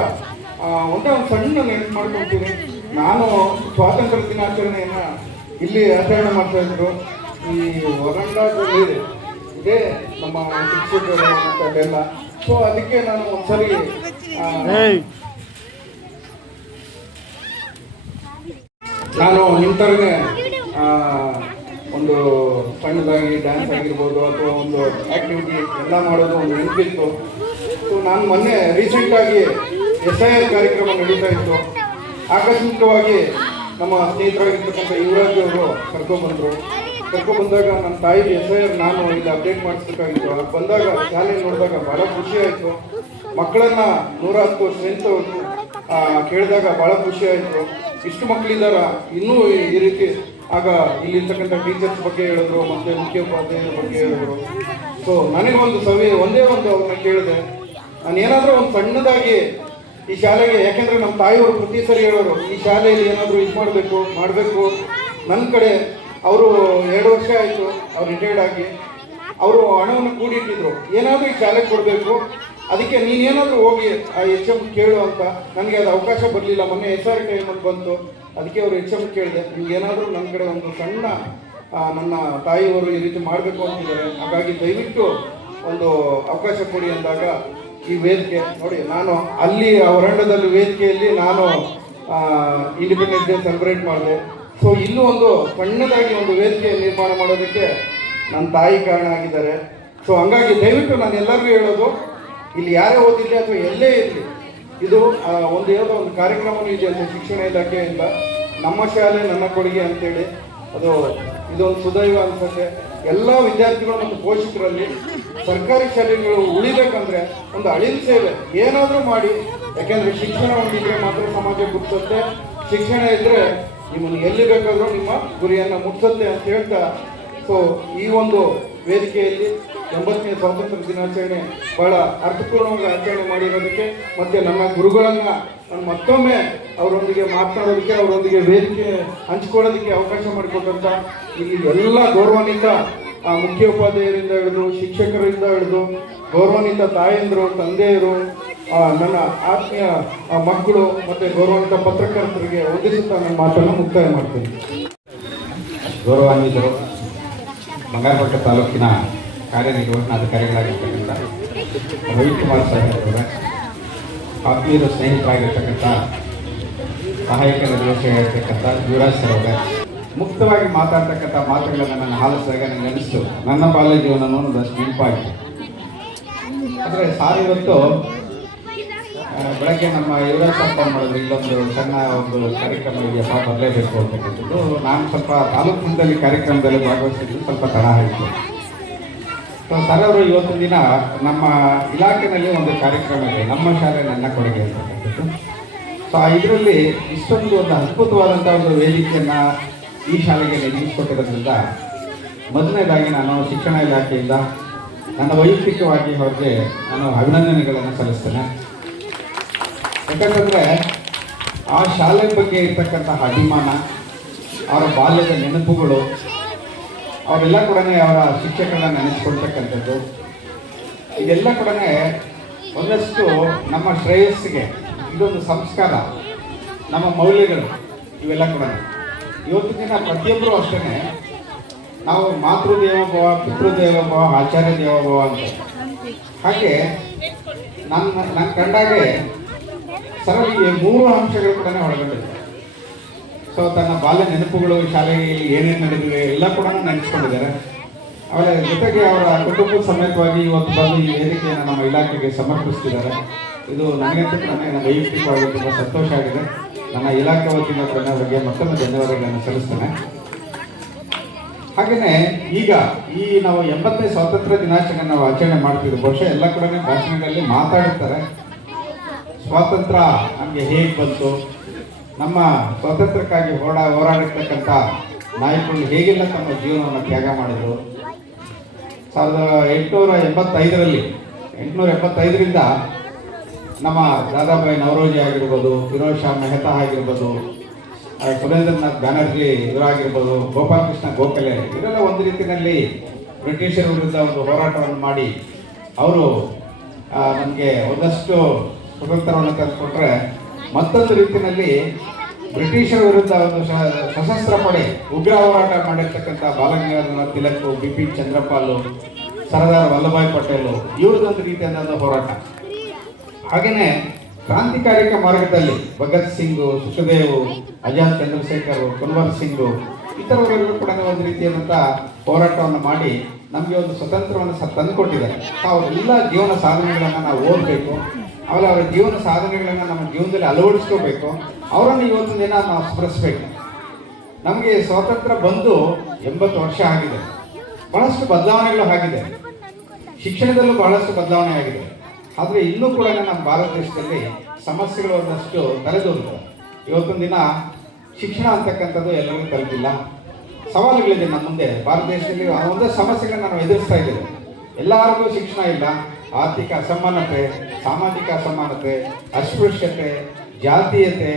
ಒಂದೇ ಒಂದು ಸಣ್ಣ ನೆನಪು ಮಾಡ್ಕೊಳ್ತೀನಿ. ನಾನು ಸ್ವಾತಂತ್ರ್ಯ ದಿನಾಚರಣೆಯನ್ನು ಇಲ್ಲಿ ಆಚರಣೆ ಮಾಡ್ತಾ ಇದ್ರು ಈ ವರಂಡಾದಲ್ಲಿ ಇದೇ ನಮ್ಮ ಶಿಕ್ಷಕರು ಎಲ್ಲ. ಸೊ ಅದಕ್ಕೆ ನಾನು ಒಂದ್ಸರಿ ನಾನು ನಿಮ್ಮ ಥರನೇ ಒಂದು ಸಣ್ಣದಾಗಿ ಡ್ಯಾನ್ಸ್ ಆಗಿರ್ಬೋದು ಅಥವಾ ಒಂದು ಆ್ಯಕ್ಟಿವಿಟಿ ಎಲ್ಲ ಮಾಡೋದು ಒಂದು ನೆನಪಿತ್ತು. ಸೊ ನಾನು ಮೊನ್ನೆ ರೀಸೆಂಟಾಗಿ SIR ಕಾರ್ಯಕ್ರಮ ನಡೀತಾ ಇತ್ತು. ಆಕಸ್ಮಿಕವಾಗಿ ನಮ್ಮ ಸ್ನೇಹಿತರಾಗಿರ್ತಕ್ಕಂಥ ಯುವರಾಜ್ ಅವರು ಕರ್ಕೊಬಂದಾಗ ನನ್ನ ತಾಯಿಗೆ SIR ನಾನು ಇಲ್ಲಿ ಅಪ್ಡೇಟ್ ಮಾಡಿಸ್ಬೇಕಾಗಿತ್ತು. ಅದು ಬಂದಾಗ ಶಾಲೆ ನೋಡಿದಾಗ ಭಾಳ ಖುಷಿ ಆಯಿತು. ಮಕ್ಕಳನ್ನು 110 ಸ್ಟ್ರೆಂತ್ ಕೇಳಿದಾಗ ಭಾಳ ಖುಷಿ ಆಯಿತು. ಇಷ್ಟು ಮಕ್ಕಳಿದ್ದಾರ ಇನ್ನೂ ಈ ರೀತಿ. ಆಗ ಇಲ್ಲಿರ್ತಕ್ಕಂಥ ಟೀಚರ್ಸ್ ಬಗ್ಗೆ ಹೇಳಿದ್ರು, ಮತ್ತು ಮುಖ್ಯೋಪಾಧ್ಯಾಯರ ಬಗ್ಗೆ ಹೇಳಿದ್ರು. ಸೊ ನನಗೊಂದು ಒಂದೇ ಒಂದು ಅವ್ರನ್ನ ಕೇಳಿದೆ, ನಾನು ಏನಾದರೂ ಒಂದು ಸಣ್ಣದಾಗಿ ಈ ಶಾಲೆಗೆ, ಯಾಕೆಂದರೆ ನಮ್ಮ ತಾಯಿಯವರು ಪ್ರತಿ ಸರಿ ಹೇಳೋರು ಈ ಶಾಲೆಯಲ್ಲಿ ಏನಾದರೂ ಇದು ಮಾಡಬೇಕು. ನನ್ನ ಕಡೆ ಅವರು 2 ವರ್ಷ ಆಯಿತು ಅವ್ರು ರಿಟೈರ್ಡ್ ಆಗಿ. ಅವರು ಹಣವನ್ನು ಕೂಡಿಟ್ಟಿದ್ರು, ಏನಾದರೂ ಈ ಶಾಲೆಗೆ ಕೊಡಬೇಕು, ಅದಕ್ಕೆ ನೀನೇನಾದರೂ ಹೋಗಿ ಆ HM ಕೇಳು ಅಂತ. ನನಗೆ ಅದು ಅವಕಾಶ ಬರಲಿಲ್ಲ. ಮೊನ್ನೆ SR ಟೈಮಲ್ಲಿ ಬಂತು, ಅದಕ್ಕೆ ಅವರು HM ಕೇಳಿದೆ, ನಿಮ್ಗೇನಾದರೂ ನನ್ನ ಕಡೆ ಒಂದು ಸಣ್ಣ ನನ್ನ ತಾಯಿಯವರು ಈ ರೀತಿ ಮಾಡಬೇಕು ಅಂತಿದ್ದಾರೆ, ಹಾಗಾಗಿ ದಯವಿಟ್ಟು ಒಂದು ಅವಕಾಶ ಕೊಡಿ ಅಂದಾಗ ಈ ವೇದಿಕೆ ನೋಡಿ, ನಾನು ಅಲ್ಲಿ ಹೊರಂಡದಲ್ಲಿ ವೇದಿಕೆಯಲ್ಲಿ ನಾನು ಇಂಡಿಪೆಂಡೆನ್ಸ್ ಡೇ ಸೆಲೆಬ್ರೇಟ್ ಮಾಡಿದೆ. ಸೊ ಇಲ್ಲೂ ಒಂದು ಸಣ್ಣದಾಗಿ ಒಂದು ವೇದಿಕೆ ನಿರ್ಮಾಣ ಮಾಡೋದಕ್ಕೆ ನನ್ನ ತಾಯಿ ಕಾರಣ ಆಗಿದ್ದಾರೆ. ಸೊ ಹಂಗಾಗಿ ದಯವಿಟ್ಟು ನಾನು ಎಲ್ಲರಿಗೂ ಹೇಳೋದು, ಇಲ್ಲಿ ಯಾರೇ ಓದಿರಲಿ ಅಥವಾ ಎಲ್ಲೇ ಇರಲಿ, ಇದು ಯಾವುದೋ ಒಂದು ಕಾರ್ಯಕ್ರಮವೂ ಇದೆ ಅಂತ ಶಿಕ್ಷಣ ಇಲಾಖೆಯಿಂದ ನಮ್ಮ ಶಾಲೆ ನನ್ನ ಕೊಡುಗೆ ಅಂತೇಳಿ ಇದೊಂದು ಸುದೈವ ಅನ್ಸುತ್ತೆ. ಎಲ್ಲ ವಿದ್ಯಾರ್ಥಿಗಳು ಮತ್ತು ಪೋಷಕರಲ್ಲಿ ಸರ್ಕಾರಿ ಶಾಲೆಗಳು ಉಳಿಬೇಕಂದ್ರೆ ಒಂದು ಅಳಿಲು ಸೇವೆ ಏನಾದರೂ ಮಾಡಿ. ಯಾಕೆಂದರೆ ಶಿಕ್ಷಣ ಒಂದಿದ್ರೆ ಮಾತ್ರ ಸಮಾಜ ಗುರುತುತ್ತೆ, ಶಿಕ್ಷಣ ಇದ್ದರೆ ನಿಮ್ಮನ್ನು ಎಲ್ಲಿ ಬೇಕಾದರೂ ನಿಮ್ಮ ಗುರಿಯನ್ನು ಮುಟ್ಟಿಸುತ್ತೆ ಅಂತ ಹೇಳ್ತಾ, ಸೊ ಈ ಒಂದು ವೇದಿಕೆಯಲ್ಲಿ 80ನೇ ಸ್ವಾತಂತ್ರ್ಯ ದಿನಾಚರಣೆ ಬಹಳ ಅರ್ಥಪೂರ್ಣವಾಗಿ ಆಚರಣೆ ಮಾಡಿರೋದಕ್ಕೆ, ಮತ್ತು ನನ್ನ ಗುರುಗಳನ್ನು ನಾನು ಮತ್ತೊಮ್ಮೆ ಅವರೊಂದಿಗೆ ಮಾತನಾಡೋದಕ್ಕೆ, ಅವರೊಂದಿಗೆ ವೇದಿಕೆ ಹಂಚ್ಕೊಳ್ಳೋದಕ್ಕೆ ಅವಕಾಶ ಮಾಡಿಕೊಟ್ಟಂಥ ಇಲ್ಲಿ ಎಲ್ಲ ಗೌರವಾನ್ವಿತ ಮುಖ್ಯೋಪಾಧ್ಯಾಯರಿಂದ ಹಿಡಿದು, ಶಿಕ್ಷಕರಿಂದ ಹಿಡಿದು, ಗೌರವಾನ್ವಿತ ತಾಯಂದರು, ತಂದೆಯರು, ನನ್ನ ಆತ್ಮೀಯ ಮಕ್ಕಳು ಮತ್ತು ಗೌರವಾನ್ವಿತ ಪತ್ರಕರ್ತರಿಗೆ ವಂದಿಸುತ್ತಾ ನನ್ನ ಮಾತನ್ನು ಮುಕ್ತಾಯ ಮಾಡ್ತೀನಿ. ಗೌರವಾನ್ವಿತರು, ಬಂಗಾರಪೇಟೆ ತಾಲೂಕಿನ ಕಾರ್ಯನಿರ್ವಹಣಾಧಿಕಾರಿಗಳಾಗಿರ್ತಕ್ಕಂಥ ರವಿಕುಮಾರ್ ಸಾಹೇಬರವರ ಆತ್ಮೀಯ ಸ್ನೇಹಿತರಾಗಿರ್ತಕ್ಕಂಥ ಸಹಾಯಕ ನಿರ್ದೇಶಕರಾಗಿರ್ತಕ್ಕಂಥ ಯುವರಾಜ್ ಸರ್ ಅವರೇ, ಮುಕ್ತವಾಗಿ ಮಾತಾಡ್ತಕ್ಕಂಥ ಮಾತುಗಳನ್ನು ನನ್ನ ಆಲಿಸಿದಾಗ ನನಗೆ ಅನಿಸ್ತು, ನನ್ನ ಬಾಲ್ಯ ಜೀವನನೂ ಒಂದಷ್ಟು ನೆನಪಾಯಿತು. ಆದರೆ ಸಾರ್ ಇವತ್ತು ಬೆಳಗ್ಗೆ ನಮ್ಮ ಯುವರಾಜ್ ಸರ್ ಫೋನ್ ಮಾಡಿದ್ರು, ಇಲ್ಲೊಂದು ಸಣ್ಣ ಒಂದು ಕಾರ್ಯಕ್ರಮ ಇದೆಯಪ್ಪ, ಬರಲೇಬೇಕು ಅಂತಕ್ಕಂಥದ್ದು. ನಾನು ಸ್ವಲ್ಪ ತಾಲೂಕಿನಲ್ಲಿ ಕಾರ್ಯಕ್ರಮದಲ್ಲಿ ಭಾಗವಹಿಸಿದ್ದು ಸ್ವಲ್ಪ ತಡ ಆಯಿತು. ಸೊ ಸರ್ ಅವರು ಇವತ್ತಿನ ದಿನ ನಮ್ಮ ಇಲಾಖೆಯಲ್ಲಿ ಒಂದು ಕಾರ್ಯಕ್ರಮ ಇದೆ, ನಮ್ಮ ಶಾಲೆ ನನ್ನ ಕೊಡುಗೆ ಅಂತಕ್ಕಂಥದ್ದು. ಸೊ ಇದರಲ್ಲಿ ಇಷ್ಟೊಂದು ಒಂದು ಅದ್ಭುತವಾದಂಥ ಒಂದು ವೇದಿಕೆಯನ್ನು ಈ ಶಾಲೆಗೆ ನಿರ್ಮಿಸಿಕೊಟ್ಟಿರೋದ್ರಿಂದ ಮೊದಲನೇದಾಗಿ ನಾನು ಶಿಕ್ಷಣ ಇಲಾಖೆಯಿಂದ ನನ್ನ ವೈಯಕ್ತಿಕವಾಗಿ ಅವ್ರಿಗೆ ನಾನು ಅಭಿನಂದನೆಗಳನ್ನು ಸಲ್ಲಿಸ್ತೇನೆ. ಯಾಕಂತಂದರೆ ಆ ಶಾಲೆ ಬಗ್ಗೆ ಇರ್ತಕ್ಕಂತಹ ಅಭಿಮಾನ, ಅವರ ಬಾಲ್ಯದ ನೆನಪುಗಳು, ಅವರೆಲ್ಲ ಕೂಡ ಅವರ ಶಿಕ್ಷಕರನ್ನ ನೆನೆಸ್ಕೊಳ್ತಕ್ಕಂಥದ್ದು, ಇದೆಲ್ಲ ಕೂಡ ಒಂದಷ್ಟು ನಮ್ಮ ಶ್ರೇಯಸ್ಸಿಗೆ ಇದೊಂದು ಸಂಸ್ಕಾರ, ನಮ್ಮ ಮೌಲ್ಯಗಳು ಇವೆಲ್ಲ ಕೂಡ ಇವತ್ತಿನ ದಿನ ಪ್ರತಿಯೊಬ್ಬರು ಅಷ್ಟೇ ನಾವು ಮಾತೃದೇವೋಭವ, ಪಿತೃದೇವೋಭವ, ಆಚಾರ್ಯ ದೇವೋಭವ ಅಂತ. ಹಾಗೆ ನನ್ನ ಕಂಡಾಗೆ ಸರಳಿಗೆ 3 ಅಂಶಗಳು ಕೂಡ ಒಳಗೊಂಡಿದೆ. ಸೊ ತನ್ನ ಬಾಲ್ಯ ನೆನಪುಗಳು, ಶಾಲೆಯಲ್ಲಿ ಏನೇನು ನಡೆದಿವೆ ಎಲ್ಲ ಕೂಡ ನೆನೆಸ್ಕೊಂಡಿದ್ದಾರೆ. ಅವರ ಜೊತೆಗೆ ಅವರ ಕುಟುಂಬ ಸಮೇತವಾಗಿ ಇವತ್ತು ಬಂದು ಈ ವೇದಿಕೆಯನ್ನು ನಮ್ಮ ಇಲಾಖೆಗೆ ಸಮರ್ಪಿಸ್ತಿದ್ದಾರೆ. ಇದು ನನಗಂತೂ ಕೂಡ ನನ್ನ ವೈಯಕ್ತಿಕವಾಗಿ ತುಂಬ ಸಂತೋಷ ಆಗಿದೆ. ನನ್ನ ಇಲಾಖೆ ವತಿಯಿಂದ ಕೂಡ ಅವರಿಗೆ ಮತ್ತೊಮ್ಮೆ ಧನ್ಯವಾದಗಳನ್ನು ಸಲ್ಲಿಸ್ತೇನೆ. ಹಾಗೆಯೇ ಈಗ ಈ ನಾವು 80ನೇ ಸ್ವಾತಂತ್ರ್ಯ ದಿನಾಚರಣೆ ನಾವು ಆಚರಣೆ ಮಾಡ್ತಿದ್ವಿ. ಬಹುಶಃ ಎಲ್ಲ ಕೂಡ ಭಾಷಣಗಳಲ್ಲಿ ಮಾತಾಡಿರ್ತಾರೆ, ಸ್ವಾತಂತ್ರ್ಯ ನಮಗೆ ಹೇಗೆ ಬಂತು, ನಮ್ಮ ಸ್ವಾತಂತ್ರ್ಯಕ್ಕಾಗಿ ಹೋರಾಡಿರ್ತಕ್ಕಂಥ ನಾಯಕರು ಹೇಗೆಲ್ಲ ತಮ್ಮ ಜೀವನವನ್ನು ತ್ಯಾಗ ಮಾಡಿದರು. 1875ರಿಂದ ನಮ್ಮ ದಾದಾಬಾಯಿ ನವರೋಜಿ ಆಗಿರ್ಬೋದು, ಫಿರೋಜ್ ಶಾ ಮೆಹ್ತಾ ಆಗಿರ್ಬೋದು, ಸುರೇಂದ್ರನಾಥ್ ಬ್ಯಾನರ್ಜಿ ಇವರಾಗಿರ್ಬೋದು, ಗೋಪಾಲಕೃಷ್ಣ ಗೋಖಲೆ ಇವರೆಲ್ಲ ಒಂದು ರೀತಿಯಲ್ಲಿ ಬ್ರಿಟಿಷರ ವಿರುದ್ಧ ಒಂದು ಹೋರಾಟವನ್ನು ಮಾಡಿ ಅವರು ನಮಗೆ ಒಂದಷ್ಟು ಸ್ವತಂತ್ರವನ್ನು ತಂದುಕೊಟ್ರೆ, ಮತ್ತೊಂದು ರೀತಿಯಲ್ಲಿ ಬ್ರಿಟಿಷರ ವಿರುದ್ಧ ಒಂದು ಸಶಸ್ತ್ರ ಪಡೆ ಉಗ್ರ ಹೋರಾಟ ಮಾಡಿರ್ತಕ್ಕಂಥ ಬಾಲಗಂಗಾಧರ ತಿಲಕ್, ಬಿಪಿನ್ ಚಂದ್ರಪಾಲ್, ಸರ್ದಾರ್ ವಲ್ಲಭಾಯ್ ಪಟೇಲ್ ಇವ್ರದ್ದೊಂದು ರೀತಿಯಾದ ಹೋರಾಟ. ಹಾಗೆಯೇ ಕ್ರಾಂತಿಕಾರಿಕ ಮಾರ್ಗದಲ್ಲಿ ಭಗತ್ ಸಿಂಗ್, ಸುಖದೇವ್, ಆಜಾದ್ ಚಂದ್ರಶೇಖರ್, ಕುನ್ವರ್ ಸಿಂಗ್ ಇತರವರೆಲ್ಲರೂ ಕೂಡ ಒಂದು ರೀತಿಯಾದಂಥ ಹೋರಾಟವನ್ನು ಮಾಡಿ ನಮಗೆ ಒಂದು ಸ್ವತಂತ್ರವನ್ನು ತಂದುಕೊಟ್ಟಿದ್ದಾರೆ. ಅವರೆಲ್ಲ ಜೀವನ ಸಾಧನೆಗಳನ್ನು ನಾವು ಓದಬೇಕು, ಅವರ ಜೀವನ ಸಾಧನೆಗಳನ್ನು ನಮ್ಮ ಜೀವನದಲ್ಲಿ ಅಳವಡಿಸ್ಕೋಬೇಕು, ಅವರನ್ನು ಇವತ್ತು ದಿನ ನಾವು ಸ್ಮರಿಸಬೇಕು. ನಮಗೆ ಸ್ವಾತಂತ್ರ್ಯ ಬಂದು 80 ವರ್ಷ ಆಗಿದೆ. ಬಹಳಷ್ಟು ಬದಲಾವಣೆಗಳು ಆಗಿದೆ, ಶಿಕ್ಷಣದಲ್ಲೂ ಬಹಳಷ್ಟು ಬದಲಾವಣೆ ಆಗಿದೆ. ಆದರೆ ಇನ್ನೂ ಕೂಡ ನಮ್ಮ ಭಾರತ ದೇಶದಲ್ಲಿ ಸಮಸ್ಯೆಗಳು ಒಂದಷ್ಟು ತಲೆದೋರಿದೆ. ಇವತ್ತೊಂದು ದಿನ ಶಿಕ್ಷಣ ಅಂತಕ್ಕಂಥದ್ದು ಎಲ್ಲರಿಗೂ ತಲುಪಿಲ್ಲ. ಸವಾಲುಗಳಿದೆ ನಮ್ಮ ಮುಂದೆ. ಭಾರತ ದೇಶದಲ್ಲಿ ಒಂದೇ ಸಮಸ್ಯೆಗಳನ್ನ ನಾವು ಎದುರಿಸ್ತಾ ಇದ್ದೇವೆ. ಎಲ್ಲರಿಗೂ ಶಿಕ್ಷಣ ಇಲ್ಲ, ಆರ್ಥಿಕ ಅಸಮಾನತೆ, ಸಾಮಾಜಿಕ ಅಸಮಾನತೆ, ಅಸ್ಪೃಶ್ಯತೆ, ಜಾತೀಯತೆ,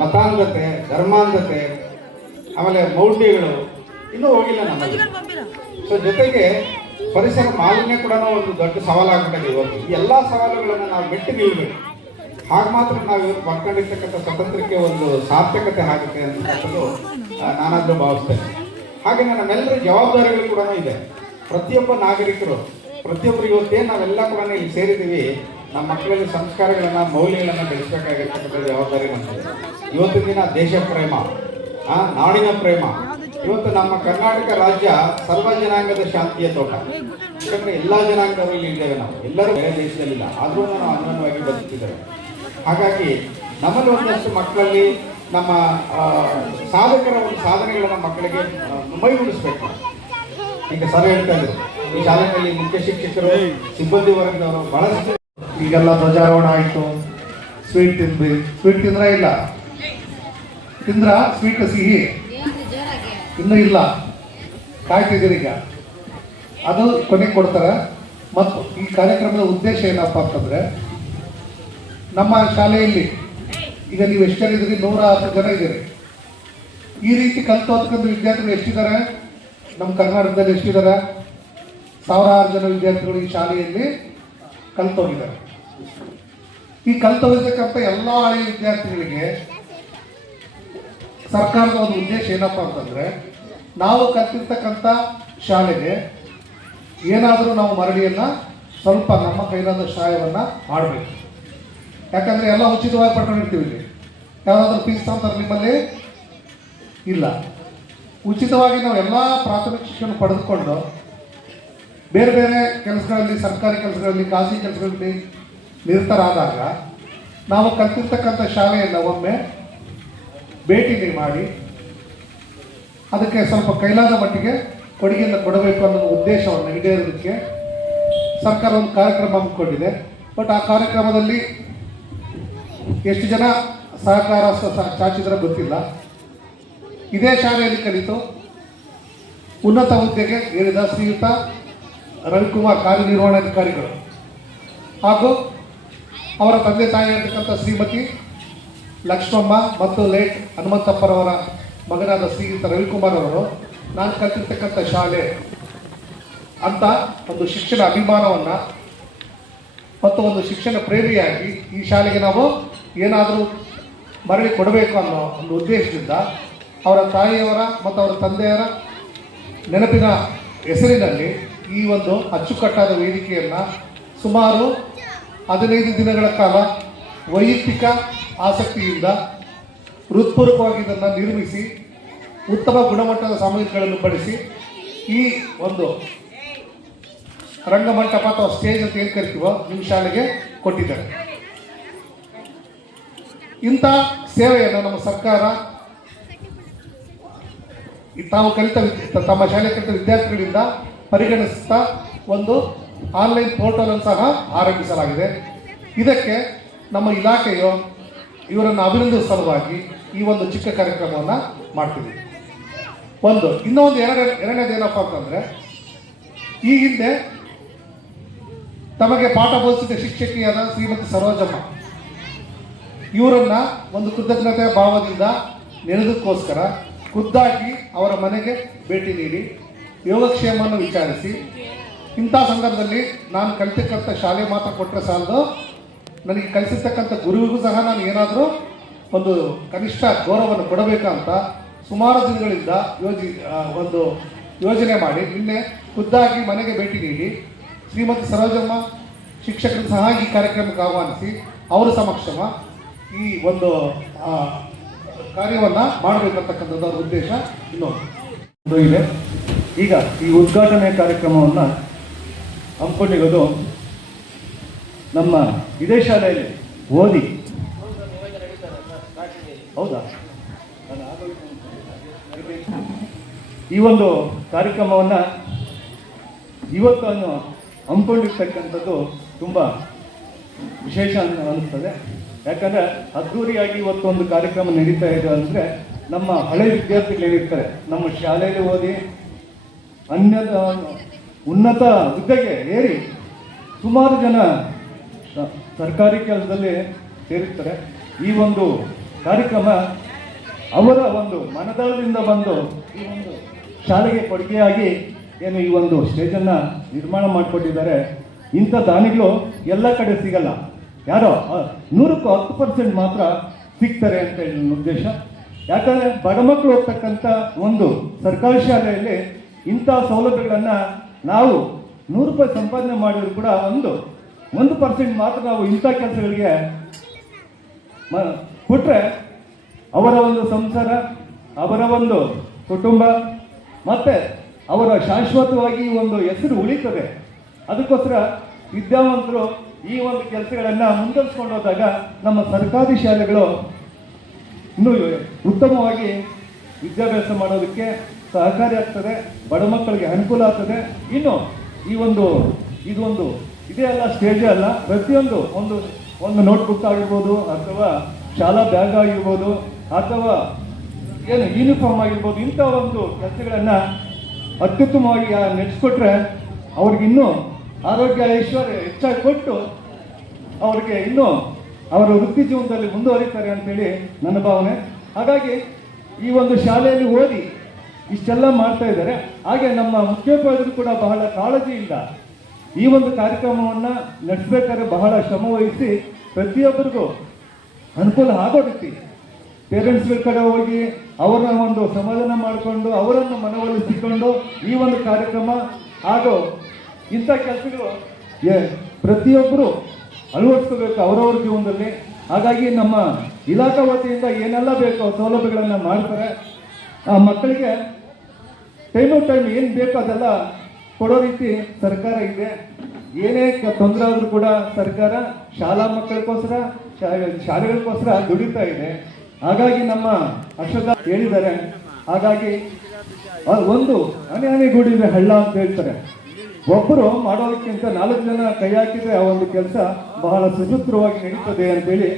ಮತಾಂಧತೆ, ಧರ್ಮಾಂಧತೆ, ಆಮೇಲೆ ಮೌಢ್ಯಗಳು ಇನ್ನೂ ಹೋಗಿಲ್ಲ ನಮ್ಮಲ್ಲಿ. ಸೊ ಜೊತೆಗೆ ಪರಿಸರ ಮಾಲಿನ್ಯ ಕೂಡ ಒಂದು ದೊಡ್ಡ ಸವಾಲಾಗ್ಬಿಟ್ಟಿದೆ. ಇವತ್ತು ಈ ಎಲ್ಲ ಸವಾಲುಗಳನ್ನು ನಾವು ಮೆಟ್ಟಿ ನಿಲ್ಲಬೇಕು. ಹಾಗೆ ಮಾತ್ರ ನಾವು ಇವತ್ತು ಮಾಡ್ಕೊಂಡಿರ್ತಕ್ಕಂಥ ಸ್ವತಂತ್ರಕ್ಕೆ ಒಂದು ಸಾರ್ಥಕತೆ ಆಗುತ್ತೆ ಅಂತಕ್ಕಂಥದ್ದು ನಾನಾದರೂ ಭಾವಿಸ್ತೇನೆ. ಹಾಗೆ ನಮ್ಮೆಲ್ಲರ ಜವಾಬ್ದಾರಿಗಳು ಕೂಡ ಇದೆ. ಪ್ರತಿಯೊಬ್ಬ ನಾಗರಿಕರು, ಪ್ರತಿಯೊಬ್ಬರು ಇವತ್ತೇನು ನಾವೆಲ್ಲ ಕೂಡ ಇಲ್ಲಿ ಸೇರಿದ್ದೀವಿ, ನಮ್ಮ ಮಕ್ಕಳಲ್ಲಿ ಸಂಸ್ಕಾರಗಳನ್ನು, ಮೌಲ್ಯಗಳನ್ನು ಬೆಳೆಸಬೇಕಾಗಿರ್ತಕ್ಕಂಥ ಜವಾಬ್ದಾರಿ ನಮ್ಮದು. ಇವತ್ತಿನ ದಿನ ದೇಶ ಪ್ರೇಮ, ನಾಡಿನ ಪ್ರೇಮ. ಇವತ್ತು ನಮ್ಮ ಕರ್ನಾಟಕ ರಾಜ್ಯ ಸರ್ವ ಜನಾಂಗದ ಶಾಂತಿಯ ತೋಟ. ಯಾಕಂದರೆ ಎಲ್ಲ ಜನಾಂಗದವರು ಇಲ್ಲಿ ಇದ್ದೇವೆ, ನಾವು ಎಲ್ಲರೂ ಬೇರೆ ದೇಶದಲ್ಲಿಲ್ಲ, ಆದರೂ ನಾವು ಅನ್ವಯವಾಗಿ ಬದುಕ್ತಿದ್ದೇವೆ. ಹಾಗಾಗಿ ನಮ್ಮಲ್ಲಿ ಒಂದಷ್ಟು ಮಕ್ಕಳಲ್ಲಿ ನಮ್ಮ ಸಾಧಕರ ಒಂದು ಸಾಧನೆಗಳನ್ನು ಮಕ್ಕಳಿಗೆ ಮೈಗೂಡಿಸ್ಬೇಕು. ಈಗ ಸರ್ ಹೇಳ್ತಾ ಇದ್ರು, ಈ ಶಾಲೆಯಲ್ಲಿ ಮುಖ್ಯ ಶಿಕ್ಷಕರು, ಸಿಬ್ಬಂದಿ ವರ್ಗದವರು ಬಹಳಷ್ಟು. ಈಗೆಲ್ಲ ಧ್ವಜಾರೋಹಣ ಆಯಿತು, ಸ್ವೀಟ್ ತಿಂದ್ವಿ. ಸ್ವೀಟ್ ತಿಂದ್ರ ಇಲ್ಲ? ತಿಂದ್ರ ಸ್ವೀಟ್ ಸಿಹಿ ಇನ್ನೂ ಇಲ್ಲ, ಕಾಯ್ತಿದ್ದೀರಿ. ಈಗ ಅದು ಕೊನೆಗೆ ಕೊಡ್ತಾರೆ. ಮತ್ತು ಈ ಕಾರ್ಯಕ್ರಮದ ಉದ್ದೇಶ ಏನಪ್ಪ ಅಂತಂದರೆ, ನಮ್ಮ ಶಾಲೆಯಲ್ಲಿ ಈಗ ನೀವು ಎಷ್ಟು ಜನ ಇದ್ದೀರಿ? 110 ಜನ ಇದ್ದೀರಿ. ಈ ರೀತಿ ಕಲಿತು ಓದ್ಕೊಂಡು ವಿದ್ಯಾರ್ಥಿಗಳು ಎಷ್ಟಿದ್ದಾರೆ ನಮ್ಮ ಕರ್ನಾಟಕದಲ್ಲಿ? ಎಷ್ಟಿದ್ದಾರೆ? 1000 ಜನ ವಿದ್ಯಾರ್ಥಿಗಳು ಈ ಶಾಲೆಯಲ್ಲಿ ಕಲಿತೋಗಿದ್ದಾರೆ. ಈ ಕಲಿತೋಗಿರ್ತಕ್ಕಂಥ ಎಲ್ಲ ಹಳೆಯ ವಿದ್ಯಾರ್ಥಿಗಳಿಗೆ ಸರ್ಕಾರದ ಒಂದು ಉದ್ದೇಶ ಏನಪ್ಪ ಅಂತಂದರೆ, ನಾವು ಕಲಿತಿರ್ತಕ್ಕಂಥ ಶಾಲೆಗೆ ಏನಾದರೂ ನಾವು ಮರಳಿಯನ್ನು ಸ್ವಲ್ಪ ನಮ್ಮ ಕೈಲಾದ ಸಹಾಯವನ್ನು ಮಾಡಬೇಕು. ಯಾಕಂದರೆ ಎಲ್ಲ ಉಚಿತವಾಗಿ ಪಡ್ಕೊಂಡಿರ್ತೀವಿ. ಇಲ್ಲಿ ಯಾವುದಾದ್ರೂ ಫೀಸ್ ಅಂತಾರೆ ನಿಮ್ಮಲ್ಲಿ? ಇಲ್ಲ. ಉಚಿತವಾಗಿ ನಾವು ಎಲ್ಲ ಪ್ರಾಥಮಿಕ ಶಿಕ್ಷಣ ಪಡೆದುಕೊಂಡು ಬೇರೆ ಬೇರೆ ಕೆಲಸಗಳಲ್ಲಿ, ಸರ್ಕಾರಿ ಕೆಲಸಗಳಲ್ಲಿ, ಖಾಸಗಿ ಕೆಲಸಗಳಲ್ಲಿ ನಿರತರಾದಾಗ ನಾವು ಕಲಿತಿರ್ತಕ್ಕಂಥ ಶಾಲೆಯನ್ನು ಒಮ್ಮೆ ಭೇಟಿ ಮಾಡಿ ಅದಕ್ಕೆ ಸ್ವಲ್ಪ ಕೈಲಾದ ಮಟ್ಟಿಗೆ ಕೊಡುಗೆಯನ್ನು ಕೊಡಬೇಕು ಅನ್ನೋ ಉದ್ದೇಶವನ್ನು ಈಡೇರೋದಕ್ಕೆ ಸರ್ಕಾರ ಒಂದು ಕಾರ್ಯಕ್ರಮ ಹಮ್ಮಿಕೊಂಡಿದೆ. ಬಟ್ ಆ ಕಾರ್ಯಕ್ರಮದಲ್ಲಿ ಎಷ್ಟು ಜನ ಸಹಕಾರ ಚಾಚಿದ್ರೆ ಗೊತ್ತಿಲ್ಲ. ಇದೇ ಶಾಲೆಯಲ್ಲಿ ಕಲಿತು ಉನ್ನತ ಹುದ್ದೆಗೆ ಏರಿದ ಶ್ರೀಯುತ ರವಿಕುಮಾರ್ ಕಾರ್ಯನಿರ್ವಹಣಾಧಿಕಾರಿಗಳು ಹಾಗೂ ಅವರ ತಂದೆ ತಾಯಿ ಅಂತಕ್ಕಂಥ ಶ್ರೀಮತಿ ಲಕ್ಷ್ಮಮ್ಮ ಮತ್ತು ಲೇಟ್ ಹನುಮಂತಪ್ಪರವರ ಮಗನಾದ ಶ್ರೀಯುತ ರವಿಕುಮಾರ್ ಅವರು ನಾನು ಕಲಿತಿರ್ತಕ್ಕಂಥ ಶಾಲೆ ಅಂತ ಒಂದು ಶಿಕ್ಷಣ ಅಭಿಮಾನವನ್ನು ಮತ್ತು ಒಂದು ಶಿಕ್ಷಣ ಪ್ರೇಮಿಯಾಗಿ ಈ ಶಾಲೆಗೆ ನಾವು ಏನಾದರೂ ಮರಳಿ ಕೊಡಬೇಕು ಅನ್ನೋ ಒಂದು ಉದ್ದೇಶದಿಂದ ಅವರ ತಾಯಿಯವರ ಮತ್ತು ಅವರ ತಂದೆಯರ ನೆನಪಿನ ಹೆಸರಿನಲ್ಲಿ ಈ ಒಂದು ಅಚ್ಚುಕಟ್ಟಾದ ವೇದಿಕೆಯನ್ನು ಸುಮಾರು 15 ದಿನಗಳ ಕಾಲ ವೈಯಕ್ತಿಕ ಆಸಕ್ತಿಯಿಂದ ಹೃತ್ಪೂರ್ವಕವಾಗಿ ಇದನ್ನು ನಿರ್ಮಿಸಿ ಉತ್ತಮ ಗುಣಮಟ್ಟದ ಸಾಮಗ್ರಿಗಳನ್ನು ಬಳಸಿ ಈ ಒಂದು ರಂಗಮಂಟಪ ಅಥವಾ ಸ್ಟೇಜ್ ಅಂತ ಏನು ಕರಿತೀವೋ ನಿಮ್ಮ ಶಾಲೆಗೆ ಕೊಟ್ಟಿದ್ದಾರೆ. ಇಂಥ ಸೇವೆಯನ್ನು ನಮ್ಮ ಸರ್ಕಾರ ತಾವು ತಮ್ಮ ಶಾಲೆ ಕಲಿತ ವಿದ್ಯಾರ್ಥಿಗಳಿಂದ ಪರಿಗಣಿಸ್ತಾ ಒಂದು ಆನ್ಲೈನ್ ಪೋರ್ಟಲನ್ನು ಸಹ ಆರಂಭಿಸಲಾಗಿದೆ. ಇದಕ್ಕೆ ನಮ್ಮ ಇಲಾಖೆಯು ಇವರನ್ನು ಅಭಿನಂದಿಸುವ ಸಲುವಾಗಿ ಈ ಒಂದು ಚಿಕ್ಕ ಕಾರ್ಯಕ್ರಮವನ್ನು ಮಾಡ್ತೀವಿ. ಇನ್ನೊಂದು ಎರಡನೇದೇನಪ್ಪ ಅಂತಂದರೆ, ಈ ಹಿಂದೆ ತಮಗೆ ಪಾಠ ಬೋಧಿಸಿದ ಶಿಕ್ಷಕಿಯಾದ ಶ್ರೀಮತಿ ಸರೋಜಮ್ಮ ಇವರನ್ನು ಒಂದು ಕೃತಜ್ಞತೆಯ ಭಾವದಿಂದ ನೆನೆದಕ್ಕೋಸ್ಕರ ಖುದ್ದಾಗಿ ಅವರ ಮನೆಗೆ ಭೇಟಿ ನೀಡಿ ಯೋಗಕ್ಷೇಮವನ್ನು ವಿಚಾರಿಸಿ, ಇಂಥ ಸಂದರ್ಭದಲ್ಲಿ ನಾನು ಕಲಿತಕ್ಕಂಥ ಶಾಲೆ ಮಾತ್ರ ಕೊಟ್ಟರೆ ಸಾಲದು, ನನಗೆ ಕಲಿಸಿರ್ತಕ್ಕಂಥ ಗುರುವಿಗೂ ಸಹ ನಾನು ಏನಾದರೂ ಒಂದು ಕನಿಷ್ಠ ಗೌರವವನ್ನು ಕೊಡಬೇಕಂತ ಸುಮಾರು ದಿನಗಳಿಂದ ಒಂದು ಯೋಜನೆ ಮಾಡಿ ನಿನ್ನೆ ಖುದ್ದಾಗಿ ಮನೆಗೆ ಭೇಟಿ ನೀಡಿ ಶ್ರೀಮತಿ ಸರೋಜಮ್ಮ ಶಿಕ್ಷಕರು ಸಹ ಈ ಕಾರ್ಯಕ್ರಮಕ್ಕೆ ಆಹ್ವಾನಿಸಿ ಅವರ ಸಮಕ್ಷಮ ಈ ಒಂದು ಕಾರ್ಯವನ್ನು ಮಾಡಬೇಕಂತಕ್ಕಂಥದ್ದು ಅವರ ಉದ್ದೇಶ. ಇನ್ನೊಂದು ಇದೆ. ಈಗ ಈ ಉದ್ಘಾಟನೆ ಕಾರ್ಯಕ್ರಮವನ್ನು ಹಮ್ಮಿಕೊಂಡಿರೋದು ನಮ್ಮ ಇದೇ ಶಾಲೆಯಲ್ಲಿ ಓದಿ. ಹೌದಾ? ಈ ಒಂದು ಕಾರ್ಯಕ್ರಮವನ್ನು ಇವತ್ತು ಹಮ್ಮಿಕೊಂಡಿರ್ತಕ್ಕಂಥದ್ದು ತುಂಬ ವಿಶೇಷ ಅನ್ನಿಸ್ತದೆ. ಯಾಕಂದರೆ ಅದ್ಧೂರಿಯಾಗಿ ಇವತ್ತು ಒಂದು ಕಾರ್ಯಕ್ರಮ ನಡೀತಾ ಇದೆ ಅಂದರೆ, ನಮ್ಮ ಹಳೆ ವಿದ್ಯಾರ್ಥಿಗಳೇನಿರ್ತಾರೆ ನಮ್ಮ ಶಾಲೆಯಲ್ಲಿ ಓದಿ ಉನ್ನತ ಹುದ್ದೆಗೆ ಏರಿ ಸುಮಾರು ಜನ ಸರ್ಕಾರಿ ಕೆಲಸದಲ್ಲಿ ಸೇರಿರ್ತಾರೆ. ಈ ಒಂದು ಕಾರ್ಯಕ್ರಮ ಅವರ ಒಂದು ಮನದಾಳದಿಂದ ಬಂದು ಈ ಒಂದು ಶಾಲೆಗೆ ಕೊಡುಗೆಯಾಗಿ ಏನು ಈ ಒಂದು ಸ್ಟೇಜನ್ನು ನಿರ್ಮಾಣ ಮಾಡಿಕೊಟ್ಟಿದ್ದಾರೆ. ಇಂಥ ದಾನಿಗಳು ಎಲ್ಲ ಕಡೆ ಸಿಗಲ್ಲ, ಯಾರೋ 100ಕ್ಕೂ 10% ಮಾತ್ರ ಸಿಗ್ತಾರೆ ಅಂತ ಹೇಳಿ ನನ್ನ ಉದ್ದೇಶ. ಯಾಕಂದರೆ ಬಡ ಮಕ್ಕಳು ಹೋಗ್ತಕ್ಕಂಥ ಒಂದು ಸರ್ಕಾರಿ ಶಾಲೆಯಲ್ಲಿ ಇಂಥ ಸೌಲಭ್ಯಗಳನ್ನು ನಾವು 100 ರೂಪಾಯಿ ಸಂಪಾದನೆ ಮಾಡಿದ್ರು ಕೂಡ 1% ಮಾತ್ರ ನಾವು ಇಂಥ ಕೆಲಸಗಳಿಗೆ ಕೊಟ್ಟರೆ ಅವರ ಒಂದು ಸಂಸಾರ, ಅವರ ಒಂದು ಕುಟುಂಬ ಮತ್ತು ಅವರ ಶಾಶ್ವತವಾಗಿ ಒಂದು ಹೆಸರು ಉಳಿತದೆ. ಅದಕ್ಕೋಸ್ಕರ ವಿದ್ಯಾವಂತರು ಈ ಒಂದು ಕೆಲಸಗಳನ್ನು ಮುಂದುವರಿಸ್ಕೊಂಡು ಹೋದಾಗ ನಮ್ಮ ಸರ್ಕಾರಿ ಶಾಲೆಗಳು ಇನ್ನೂ ಉತ್ತಮವಾಗಿ ವಿದ್ಯಾಭ್ಯಾಸ ಮಾಡೋದಕ್ಕೆ ಸಹಕಾರಿ ಆಗ್ತದೆ, ಬಡ ಮಕ್ಕಳಿಗೆ ಅನುಕೂಲ ಆಗ್ತದೆ. ಇನ್ನು ಇದೊಂದು ಇದೇ ಅಲ್ಲ, ಸ್ಟೇಜೇ ಅಲ್ಲ, ಪ್ರತಿಯೊಂದು ಒಂದು ನೋಟ್ಬುಕ್ ಆಗಿರ್ಬೋದು, ಅಥವಾ ಶಾಲಾ ಬ್ಯಾಗ್ ಆಗಿರ್ಬೋದು, ಅಥವಾ ಏನು ಯೂನಿಫಾರ್ಮ್ ಆಗಿರ್ಬೋದು, ಇಂಥ ಒಂದು ಕೆಲಸಗಳನ್ನು ಅತ್ಯುತ್ತಮವಾಗಿ ನಡೆಸ್ಕೊಟ್ರೆ ಅವ್ರಿಗಿನ್ನೂ ಆರೋಗ್ಯ ಐಶ್ವರ್ಯ ಹೆಚ್ಚಾಗಿ ಕೊಟ್ಟು ಅವ್ರಿಗೆ ಇನ್ನೂ ಅವರ ವೃತ್ತಿ ಜೀವನದಲ್ಲಿ ಮುಂದುವರಿತಾರೆ ಅಂತೇಳಿ ನನ್ನ ಭಾವನೆ. ಹಾಗಾಗಿ ಈ ಒಂದು ಶಾಲೆಯಲ್ಲಿ ಓದಿ ಇಷ್ಟೆಲ್ಲ ಮಾಡ್ತಾ ಇದ್ದಾರೆ. ಹಾಗೆ ನಮ್ಮ ಮುಖ್ಯೋಪಾಧ್ಯಾಯರು ಕೂಡ ಬಹಳ ಕಾಳಜಿಯಿಂದ ಈ ಒಂದು ಕಾರ್ಯಕ್ರಮವನ್ನು ನಡೆಸಬೇಕಾದ್ರೆ ಬಹಳ ಶ್ರಮ ವಹಿಸಿ ಪ್ರತಿಯೊಬ್ಬರಿಗೂ ಅನುಕೂಲ ಆಗೋ ರೀತಿ ಪೇರೆಂಟ್ಸ್ಗಳ ಕಡೆ ಹೋಗಿ ಅವರನ್ನ ಒಂದು ಸಮಾಧಾನ ಮಾಡಿಕೊಂಡು ಅವರನ್ನು ಮನವೊಲಿಸಿಕೊಂಡು ಈ ಒಂದು ಕಾರ್ಯಕ್ರಮ ಹಾಗೂ ಇಂಥ ಕೆಲಸಗಳು ಪ್ರತಿಯೊಬ್ಬರು ಅಳವಡಿಸ್ಕೋಬೇಕು ಅವರವ್ರ ಜೀವನದಲ್ಲಿ. ಹಾಗಾಗಿ ನಮ್ಮ ಇಲಾಖಾ ವತಿಯಿಂದ ಏನೆಲ್ಲ ಬೇಕೋ ಸೌಲಭ್ಯಗಳನ್ನು ಮಾಡ್ತಾರೆ. ಆ ಮಕ್ಕಳಿಗೆ ಟೈಮ್ ಏನು ಬೇಕೋ ಅದೆಲ್ಲ ಕೊಡೋ ರೀತಿ ಸರ್ಕಾರ ಇದೆ. ಏನೇ ತೊಂದರೆ ಆದರೂ ಕೂಡ ಸರ್ಕಾರ ಶಾಲಾ ಮಕ್ಕಳಿಗೋಸ್ಕರ ಶಾಲೆಗಳಿಗೋಸ್ಕರ ದುಡಿತಾ ಇದೆ. ಹಾಗಾಗಿ ನಮ್ಮ ಅಶ್ವಥ ಹೇಳಿದ್ದಾರೆ, ಹಾಗಾಗಿ ಒಂದು ಹನಿ ಗೂಡಿದೆ ಹಳ್ಳ ಅಂತ ಹೇಳ್ತಾರೆ. ಒಬ್ಬರು ಮಾಡೋದಕ್ಕಿಂತ 4 ಜನ ಕೈ ಹಾಕಿದ್ರೆ ಆ ಒಂದು ಕೆಲಸ ಬಹಳ ಸುಸೂತ್ರವಾಗಿ ನಡೀತದೆ ಅಂತೇಳಿ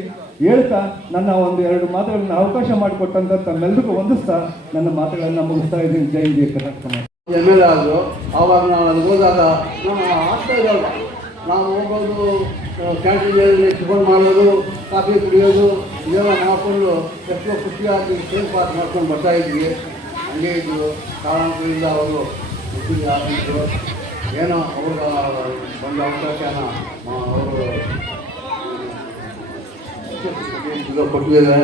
ಹೇಳ್ತಾ ನನ್ನ ಒಂದು 2 ಮಾತುಗಳನ್ನ ಅವಕಾಶ ಮಾಡಿಕೊಟ್ಟಂತ ತಮ್ಮೆಲ್ಲರಿಗೂ ವಂದಿಸ್ತಾ ನನ್ನ ಮಾತುಗಳನ್ನ ಮುಗಿಸ್ತಾ ಇದ್ದೀನಿ. ಜೈ ಹಿಂದ್ ಕರ್ನಾಟಕ. MLA ಆದರು. ಆವಾಗ ನಾವು ಅಲ್ಲಿ ಹೋದಾಗ ನಾವು ಆಗ್ತಾ ಇರೋಲ್ಲ, ನಾವು ಹೋಗೋದು ಕ್ಯಾಂಟೀನಲ್ಲಿ ಟಿಫನ್ ಮಾಡೋದು, ಕಾಫಿ ಕುಡಿಯೋದು, ಇದೆಲ್ಲ ಮಾಡಿಕೊಂಡು ಎಷ್ಟೋ ಖುಷಿಯಾಗಿ ಕೇಕ್ ಪಾಸ್ ಮಾಡ್ಕೊಂಡು ಬರ್ತಾಯಿದ್ವಿ. ಹಂಗೆ ಇದ್ದರು. ಕಾರಣದಿಂದ ಅವರು ಒಪ್ಪಿಗೆ ಆಗಿದ್ರು. ಏನೋ ಅವ್ರಿಗೆ ಒಂದು ಅವಕಾಶನ ಅವರು ಕೊಟ್ಟಿದ್ದಾರೆ.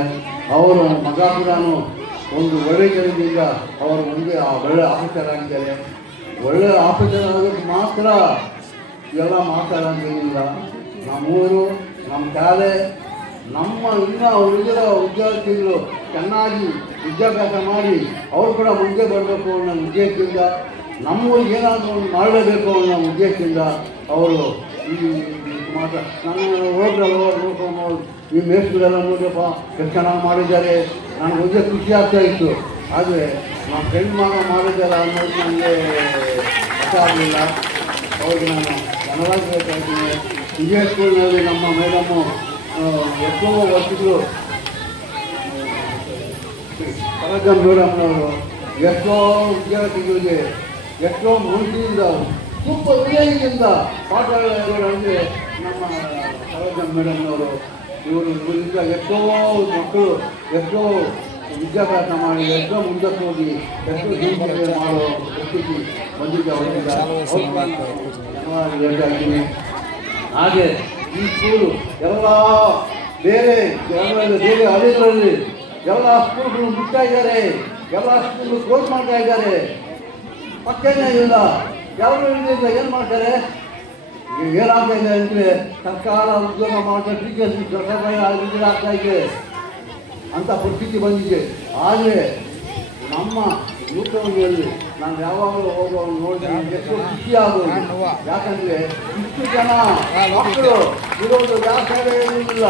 ಅವರು ಮಗ ಕೂಡ ಒಂದು ಒಳ್ಳೆಯ ಜನದಿಂದ ಅವರು ಮುಂದೆ ಒಳ್ಳೆ ಆಫೀಸರ್ ಆಗಿದ್ದಾರೆ. ಒಳ್ಳೆ ಆಫೀಸರ್ ಆಗೋದಕ್ಕೆ ಮಾತ್ರ ಎಲ್ಲ ಮಾತಾಡೋಂಗೇನಿಲ್ಲ. ನಮ್ಮೂರು, ನಮ್ಮ ಶಾಲೆ, ನಮ್ಮ ಇನ್ನೂ ಉಳಿದಿರ ವಿದ್ಯಾರ್ಥಿಗಳು ಚೆನ್ನಾಗಿ ವಿದ್ಯಾಭ್ಯಾಸ ಮಾಡಿ ಅವರು ಕೂಡ ಮುಂದೆ ಬರಬೇಕು ಅನ್ನೋ ಉದ್ದೇಶದಿಂದ, ನಮ್ಮೂರಿಗೆ ಏನಾದರೂ ಒಂದು ಮಾಡಲೇಬೇಕು ಅನ್ನೋ ಉದ್ದೇಶದಿಂದ ಅವರು ಈ ಮಾತ್ರ ನಾನು ಹೋಗ್ರಲ್ಲ ಈ ಮೇಸ್ಗಳೆಲ್ಲ ನೋಡಿಯಪ್ಪ ಎಷ್ಟು ಚೆನ್ನಾಗಿ ಮಾಡಿದ್ದಾರೆ, ನನಗೆ ಒಂದೇ ಖುಷಿ ಆಗ್ತಾ ಇತ್ತು. ಆದರೆ ನಮ್ಮ ಫ್ರೆಂಡ್ ಮಾಡಿದ್ದಾರೆ ಅನ್ನೋದು ನನಗೆ ಗೊತ್ತಾಗಲಿಲ್ಲ. ಅವ್ರಿಗೆ ನಾನು ಧನ್ಯವಾದ ಹೇಳ್ತಾ ಇದ್ದೀನಿ. ವಿಜಯ ಸ್ಕೂಲ್ನಲ್ಲಿ ನಮ್ಮ ಮೇಡಮ್ಮು ಎಷ್ಟೋ ವರ್ಷಗಳು ಸರೋಜ ಮೇಡಮ್ನವರು ಎಷ್ಟೋ ವಿದ್ಯಾರ್ಥಿಗಳಿಗೆ ಎಷ್ಟೋ ಮುಂಚೆಯಿಂದ ತುಂಬ ವಿನಯದಿಂದ ಪಾಠ ಅಂದರೆ ನಮ್ಮ ಸರೋಜ ಮೇಡಮ್ನವರು ಇವರಿಂದ ಎಷ್ಟೋ ಮಕ್ಕಳು ಎಷ್ಟೋ ವಿದ್ಯಾಭ್ಯಾಸ ಮಾಡಿ ಎಷ್ಟೋ ಮುಂದಕ್ಕೆ ಹೋಗಿ ಎಷ್ಟೋ ಜೀವನ ಮಾಡೋ ಪರಿಸ್ಥಿತಿ ಬಂದಿದ್ದೆ ಅವರಿಂದ ಧನ್ಯವಾದ ಹೇಳ್ತಾ ಇದ್ದೀನಿ. ಹಾಗೆ ಈ ಸ್ಕೂಲು ಎಲ್ಲ ಬೇರೆ ಹಳ್ಳಿಗಳಲ್ಲಿ ಎಲ್ಲ ಸ್ಕೂಲ್ಗಳು ಮುಟ್ತಾ ಇದ್ದಾರೆ, ಎಲ್ಲ ಸ್ಕೂಲ್ಗಳು ಕ್ಲೋಸ್ ಮಾಡ್ತಾ ಇದ್ದಾರೆ. ಪಕ್ಕನೇ ಇಲ್ಲ, ಯಾರು ಇಲ್ಲ, ಏನು ಮಾಡ್ತಾರೆ? ಏನಾಗ್ತಾ ಇದೆ ಅಂದರೆ ಸರ್ಕಾರ ಉದ್ಯೋಗ ಮಾಡ್ತಾರೆ, ಟೀಚರ್ಸ್ ಸರ್ಕಾರ ಆಗ್ತಾ ಇದೆ ಅಂತ ಪರಿಸ್ಥಿತಿ ಬಂದಿದೆ. ಆದರೆ ನಮ್ಮ ಯುವಕರಲ್ಲಿ ನಾನು ಯಾವಾಗಲೂ ಹೋಗೋದು ನೋಡಿದ್ರೆ ಎಷ್ಟು ಖುಷಿ ಆಗೋದು. ಯಾಕಂದರೆ ಇಷ್ಟು ಜನ ಮಕ್ಕಳು ಇರೋದು ಯಾವ ಶಾಲೆಯಲ್ಲಿಲ್ಲ.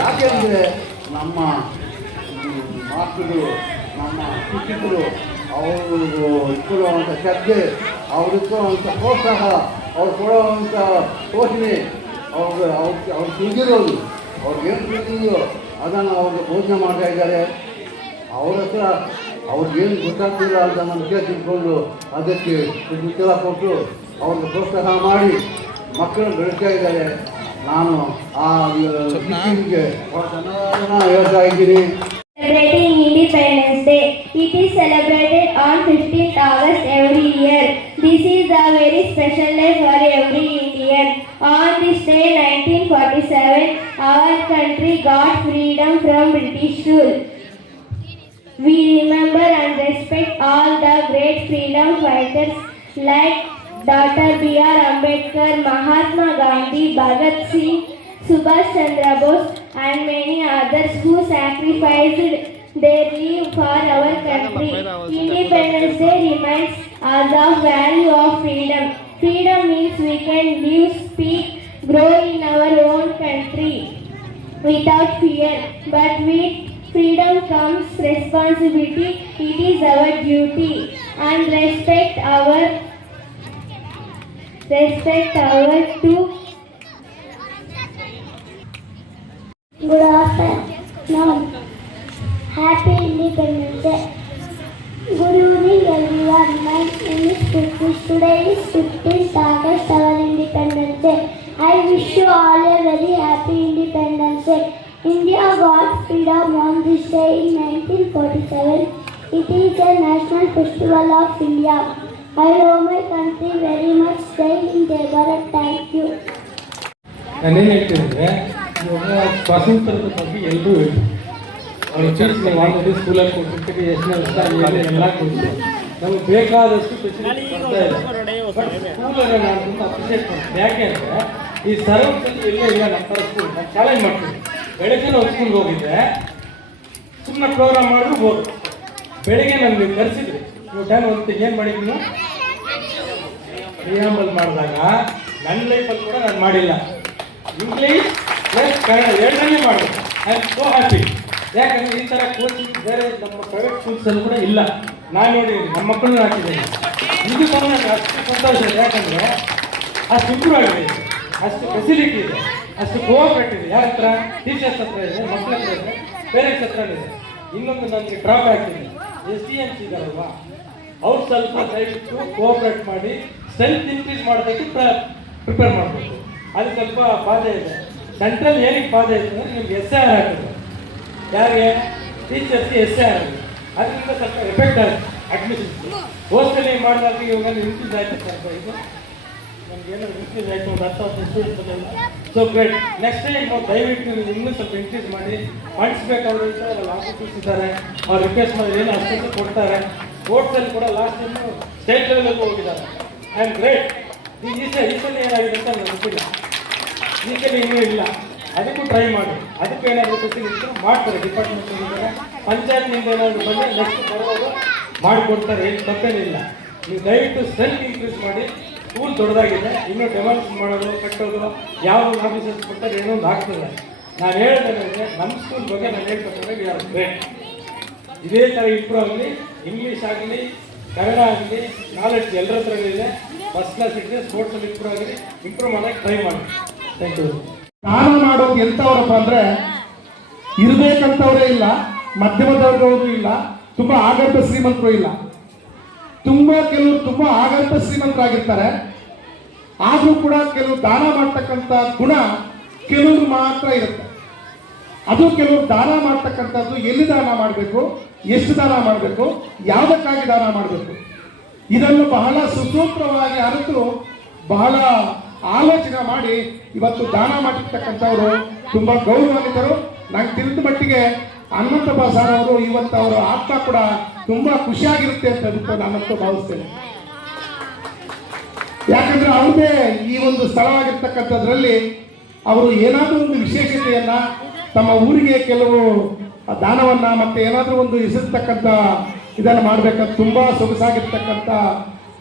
ಯಾಕೆಂದರೆ ನಮ್ಮ ಮಾತುಗಳು, ನಮ್ಮ ಶಿಕ್ಷಕರು ಅವರು ಇಟ್ಕೊಳ್ಳುವಂಥ ಶ್ರದ್ಧೆ, ಅವ್ರು ಇಟ್ಕೊಳ್ಳುವಂಥ ಪ್ರೋತ್ಸಾಹ, ಅವ್ರು ಕೊಡುವಂಥ ಪೋಷಣೆ, ಅವ್ರು ತಿಳಿದಿರೋದು, ಅವ್ರಿಗೇನು ತಿಳಿದಿದೆಯೋ ಅದನ್ನು ಅವ್ರಿಗೆ ಬೋಧನೆ ಮಾಡ್ತಾ ಇದ್ದಾರೆ. ಅವ್ರ ಹತ್ರ ಅವ್ರಿಗೇನು ಗೊತ್ತಾಗ್ತಿಲ್ಲ ಅಂತ ನಮ್ಮ ವಿಷಯ ತಿಳ್ಕೊಂಡು ಅದಕ್ಕೆ ಉತ್ತರ ಕೊಟ್ಟು ಅವ್ರಿಗೆ ಪ್ರೋತ್ಸಾಹ ಮಾಡಿ ಮಕ್ಕಳು ಬೆಳೆಸ್ತಾ ಇದ್ದಾರೆ. ನಾನು ಆ ಶಿಕ್ಷಣಿಗೆ ಹೇಳ್ತಾ ಇದ್ದೀನಿ. Celebrating Independence Day. It is celebrated on 15th August every year. This is a very special day for every Indian. On this day, 1947, our country got freedom from British rule. We remember and respect all the great freedom fighters like Dr. B.R. Ambedkar, Mahatma Gandhi, Bhagat Singh, Subhash Chandra Bose and many others who sacrificed their life for our country. Independence Day reminds us of value of freedom. Freedom means we can live, speak, grow in our own country without fear. But with freedom comes responsibility. It is our duty and respect our to. Good afternoon. Happy Independence Day. Good evening everyone. My name is Prithvish. Today is 15th August, our Independence Day. I wish you all a very happy Independence Day. India got freedom on this day in 1947. It is a national festival of India. I love my country very much. Jai Hind, Jai Bharat. Thank you. ನಾನೇನು ಹೇಳ್ತೀನಿ ಅಂದರೆ ಇವಾಗ ಸ್ವಾತಂತ್ರ್ಯದ ಬಗ್ಗೆ ಎಲ್ಲರೂ ಹೇಳ್ತೀವಿ. ನೀವು already ಸ್ಕೂಲಲ್ಲಿ ಕೊಟ್ಟಿರ್ತೀವಿ, ಎಷ್ಟನೇ ವರ್ಷ ಎಲ್ಲ ಕೊಡ್ತೀವಿ. ನಮಗೆ ಬೇಕಾದಷ್ಟು ಫೆಸಿಲಿಟಿ ಬರ್ತಾ ಇದೆ. ಬಟ್ ಸ್ಕೂಲಲ್ಲಿ ನಾನು ತುಂಬ ಅಪ್ರಿಷಿಯೇಟ್ ಮಾಡ್ತೀನಿ. ಯಾಕೆ ಅಂದರೆ ಈ ಸರ್ವದಲ್ಲಿ ಎಲ್ಲೇ ಇಲ್ಲ ನಮ್ಮ ಥರ ಸ್ಕೂಲ್ ನಾನು ಚಾಲೆಂಜ್ ಮಾಡ್ತೀನಿ. ಬೆಳಗ್ಗೆ ನಾವು ಸ್ಕೂಲ್ಗೆ ಹೋಗಿದ್ದೆ, ಸುಮ್ಮನೆ ಪ್ರೋಗ್ರಾಮ್ ಮಾಡಿದ್ರು ಹೋಗಿ ಬೆಳಗ್ಗೆ ನನಗೆ ಕರೆಸಿದ್ರಿ. ನೀವು ಟೈಮ್ ಒಂದು ಏನು ಮಾಡಿದ್ವಿ, ಪ್ರಿಯಾಂಬಲ್ ಮಾಡಿದಾಗ ನನ್ನ ಲೈಫಲ್ಲಿ ಕೂಡ ನಾನು ಮಾಡಿಲ್ಲ. ಇಂಗ್ಲೀಷ್ ಪ್ಲಸ್ ಕನ್ನಡ ಎರಡನೇ ಮಾಡಿದೆ. I am so happy. ಯಾಕಂದರೆ ಈ ಥರ ಕೋಚಿಂಗ್ ಬೇರೆ ನಮ್ಮ ಪ್ರೈವೇಟ್ ಸ್ಕೂಲ್ಸಲ್ಲಿ ಕೂಡ ಇಲ್ಲ. ನಾನು ನೋಡಿ ನಮ್ಮ ಮಕ್ಕಳನ್ನ ಹಾಕಿದ್ದೀನಿ. ಇದು ಕೂಡ ಅಷ್ಟು ಸಂತೋಷ ಇದೆ. ಯಾಕಂದರೆ ಅಷ್ಟು ಇಂಪ್ರೂವ್ ಆಗಿದೆ, ಅಷ್ಟು ಫೆಸಿಲಿಟಿ ಇದೆ, ಅಷ್ಟು ಕೋಆಪರೇಟ್ ಇದೆ. ಯಾರ ಹತ್ರ? ಟೀಚರ್ಸ್ ಹತ್ರ ಇದೆ, ಮಕ್ಕಳ ಹತ್ರ ಇದೆ, ಪೇರೆಂಟ್ಸ್ ಹತ್ರ ಇದೆ. ಇನ್ನೊಂದು ನನಗೆ ಡ್ರಾಪ್ ಆಗ್ತಿದೆ, SDMs ಇದ್ದಾರಲ್ವಾ, ಅವ್ರು ಸ್ವಲ್ಪ ದಯವಿಟ್ಟು ಕೋಆಪರೇಟ್ ಮಾಡಿ ಸ್ಟ್ರೆಂತ್ ಇನ್ಕ್ರೀಸ್ ಮಾಡೋದಕ್ಕೆ ಪ್ರಿಪೇರ್ ಮಾಡಬೇಕು. ಅದು ಸ್ವಲ್ಪ ಬಾಧೆ ಇದೆ. ಸೆಂಟ್ರಲ್ ಏನಕ್ಕೆ ಬಾಧೆ ಇದೆ ಅಂದರೆ ನಿಮ್ಗೆ SIR ಆಗ್ತದೆ. ಯಾರಿಗೆ? ಟೀಚರ್ಸ್ಗೆ SIR ಆಗಿದೆ. ಅದರಿಂದ ಸ್ವಲ್ಪ ಎಫೆಕ್ಟ್ ಆಗುತ್ತೆ ಅಡ್ಮಿಷನ್. ಹೋಸ್ಟೆಲಿಂಗ್ ಮಾಡಿದಾಗ ಇವಾಗ ಇನ್ಕ್ರೀಸ್ ಆಯ್ತು ಸ್ವಲ್ಪ ಇದು ನಮ್ಗೆ ಏನೋ ಇನ್ಕ್ರೀಸ್ ಆಯಿತು ಒಂದು 10,000 ಸ್ಟೂಡೆಂಟ್ಸ್ ಬಂದಿಲ್ಲ. So great. ನೆಕ್ಸ್ಟ್ ಟೈಮ್ ದಯವಿಟ್ಟು ಇನ್ನೂ ಸ್ವಲ್ಪ ಇನ್ಕ್ರೀಸ್ ಮಾಡಿ ಫಂಡ್ಸ್ ಬೇಕಾದ್ರೆ ಅಲ್ಲಿ ಆಫೀಸರ್ಸ್ ಇದ್ದಾರೆ, ಅವ್ರು ರಿಕ್ವೆಸ್ಟ್ ಮಾಡಿ ಏನೋ ಅಷ್ಟು ಕೊಡ್ತಾರೆ. ಸ್ಪೋರ್ಟ್ಸಲ್ಲಿ ಕೂಡ ಲಾಸ್ಟ್ ಟೈಮು ಸ್ಟೇಟ್ ಲೆವೆಲ್ಗೂ ಹೋಗಿದ್ದಾರೆ. I am great. ಈ ಸಲ ಏನಾಗಿದೆ ಅಂತ ನನಗೆ ಗೊತ್ತಿಲ್ಲ, ಈ ಸಲ ಇನ್ನೂ ಇಲ್ಲ. ಅದಕ್ಕೂ ಟ್ರೈ ಮಾಡಿ, ಅದಕ್ಕೂ ಏನಾದರೂ ಫೆಸಿಲಿಟಿ ಮಾಡ್ತಾರೆ. ಡಿಪಾರ್ಟ್ಮೆಂಟ್ ಇದ್ದಾರೆ, ಪಂಚಾಯತ್ನಿಂದ ಏನಾದರೂ ಬಂದರೆ ನೆಕ್ಸ್ಟ್ ಬರೋದು ಮಾಡಿಕೊಡ್ತಾರೆ, ಏನು ತಪ್ಪೇನಿಲ್ಲ. ನೀವು ದಯವಿಟ್ಟು ಸ್ಟ್ರೆಂತ್ ಇನ್ಕ್ರೀಸ್ ಮಾಡಿ. ಸ್ಕೂಲ್ ದೊಡ್ಡದಾಗಿದೆ, ಇನ್ನೂ ಡೆವಲಪ್ ಮಾಡೋದು ಕಟ್ಟೋದು ಯಾವ ಆಫೀಸರ್ಸ್ ಕೊಡ್ತಾರೆ ಏನೋ ಒಂದು ಆಗ್ತದೆ. ನಾನು ಹೇಳ್ತೇನೆ, ನಮ್ಮ ಸ್ಕೂಲ್ ಬಗ್ಗೆ ನಾನು ಹೇಳ್ಕೊಳ್ತೇನೆ, ವಿ ಆರ್ ಗ್ರೇಟ್. ಇದೇ ಥರ ಇಂಪ್ರೂವ್ ಆಗಲಿ, ಇಂಗ್ಲೀಷ್ ಆಗಲಿ, ಕನ್ನಡ ಆಗಲಿ, ನಾಲೆಡ್ಜ್ ಎಲ್ಲರ ಹತ್ರ ಇದೆ, ಫಸ್ಟ್ ಕ್ಲಾಸ್ ಇದೆ. ಸ್ಪೋರ್ಟ್ಸಲ್ಲಿ ಇಂಪ್ರೂವ್ ಮಾಡೋಕ್ಕೆ ಟ್ರೈ ಮಾಡಿ. Thank you. ದಾನ ಮಾಡೋದು ಎಂಥವ್ರಪ್ಪ ಅಂದರೆ ಇರಬೇಕಂತವರೇ ಇಲ್ಲ, ಮಧ್ಯಮದವ್ರದ್ದು ಇಲ್ಲ, ತುಂಬ ಆಗರ್ಭ ಶ್ರೀಮಂತರು ಇಲ್ಲ. ಕೆಲವರು ತುಂಬ ಆಗರ್ಭ ಶ್ರೀಮಂತರಾಗಿರ್ತಾರೆ, ಆದರೂ ಕೂಡ ಕೆಲವು ದಾನ ಮಾಡ್ತಕ್ಕಂಥ ಗುಣ ಕೆಲವರು ಮಾತ್ರ ಇರುತ್ತೆ. ಅದು ಕೆಲವರು ದಾನ ಮಾಡ್ತಕ್ಕಂಥದ್ದು ಎಲ್ಲಿ ದಾನ ಮಾಡಬೇಕು, ಎಷ್ಟು ದಾನ ಮಾಡಬೇಕು, ಯಾವುದಕ್ಕಾಗಿ ದಾನ ಮಾಡಬೇಕು, ಇದನ್ನು ಬಹಳ ಸುಸೂತ್ರವಾಗಿ ಅರಿತು ಬಹಳ ಆಲೋಚನೆ ಮಾಡಿ ಇವತ್ತು ದಾನ ಮಾಡಿರ್ತಕ್ಕಂಥವರು ತುಂಬ ಗೌರವಾನ್ವಿತರು. ನಂಗೆ ತಿಳಿದ ಮಟ್ಟಿಗೆ ಹನುಮಂತಪ್ಪ ಸರ್ ಅವರು ಇವತ್ತು ಅವರ ಆತ್ಮ ಕೂಡ ತುಂಬ ಖುಷಿಯಾಗಿರುತ್ತೆ ಅಂತ ಹೇಳ್ಬಿಟ್ಟು ನಾನಂತೂ ಭಾವಿಸ್ತೇನೆ. ಯಾಕಂದ್ರೆ ಅವ್ರದ್ದೇ ಈ ಒಂದು ಸ್ಥಳವಾಗಿರ್ತಕ್ಕಂಥದ್ರಲ್ಲಿ ಅವರು ಏನಾದರೂ ಒಂದು ವಿಶೇಷತೆಯನ್ನ ತಮ್ಮ ಊರಿಗೆ ಕೆಲವು ದಾನವನ್ನ ಮತ್ತೆ ಏನಾದರೂ ಒಂದು ಎಸೆರ್ತಕ್ಕಂಥ ಇದನ್ನು ಮಾಡಬೇಕಂತ ತುಂಬಾ ಸೊಗಸಾಗಿರ್ತಕ್ಕಂಥ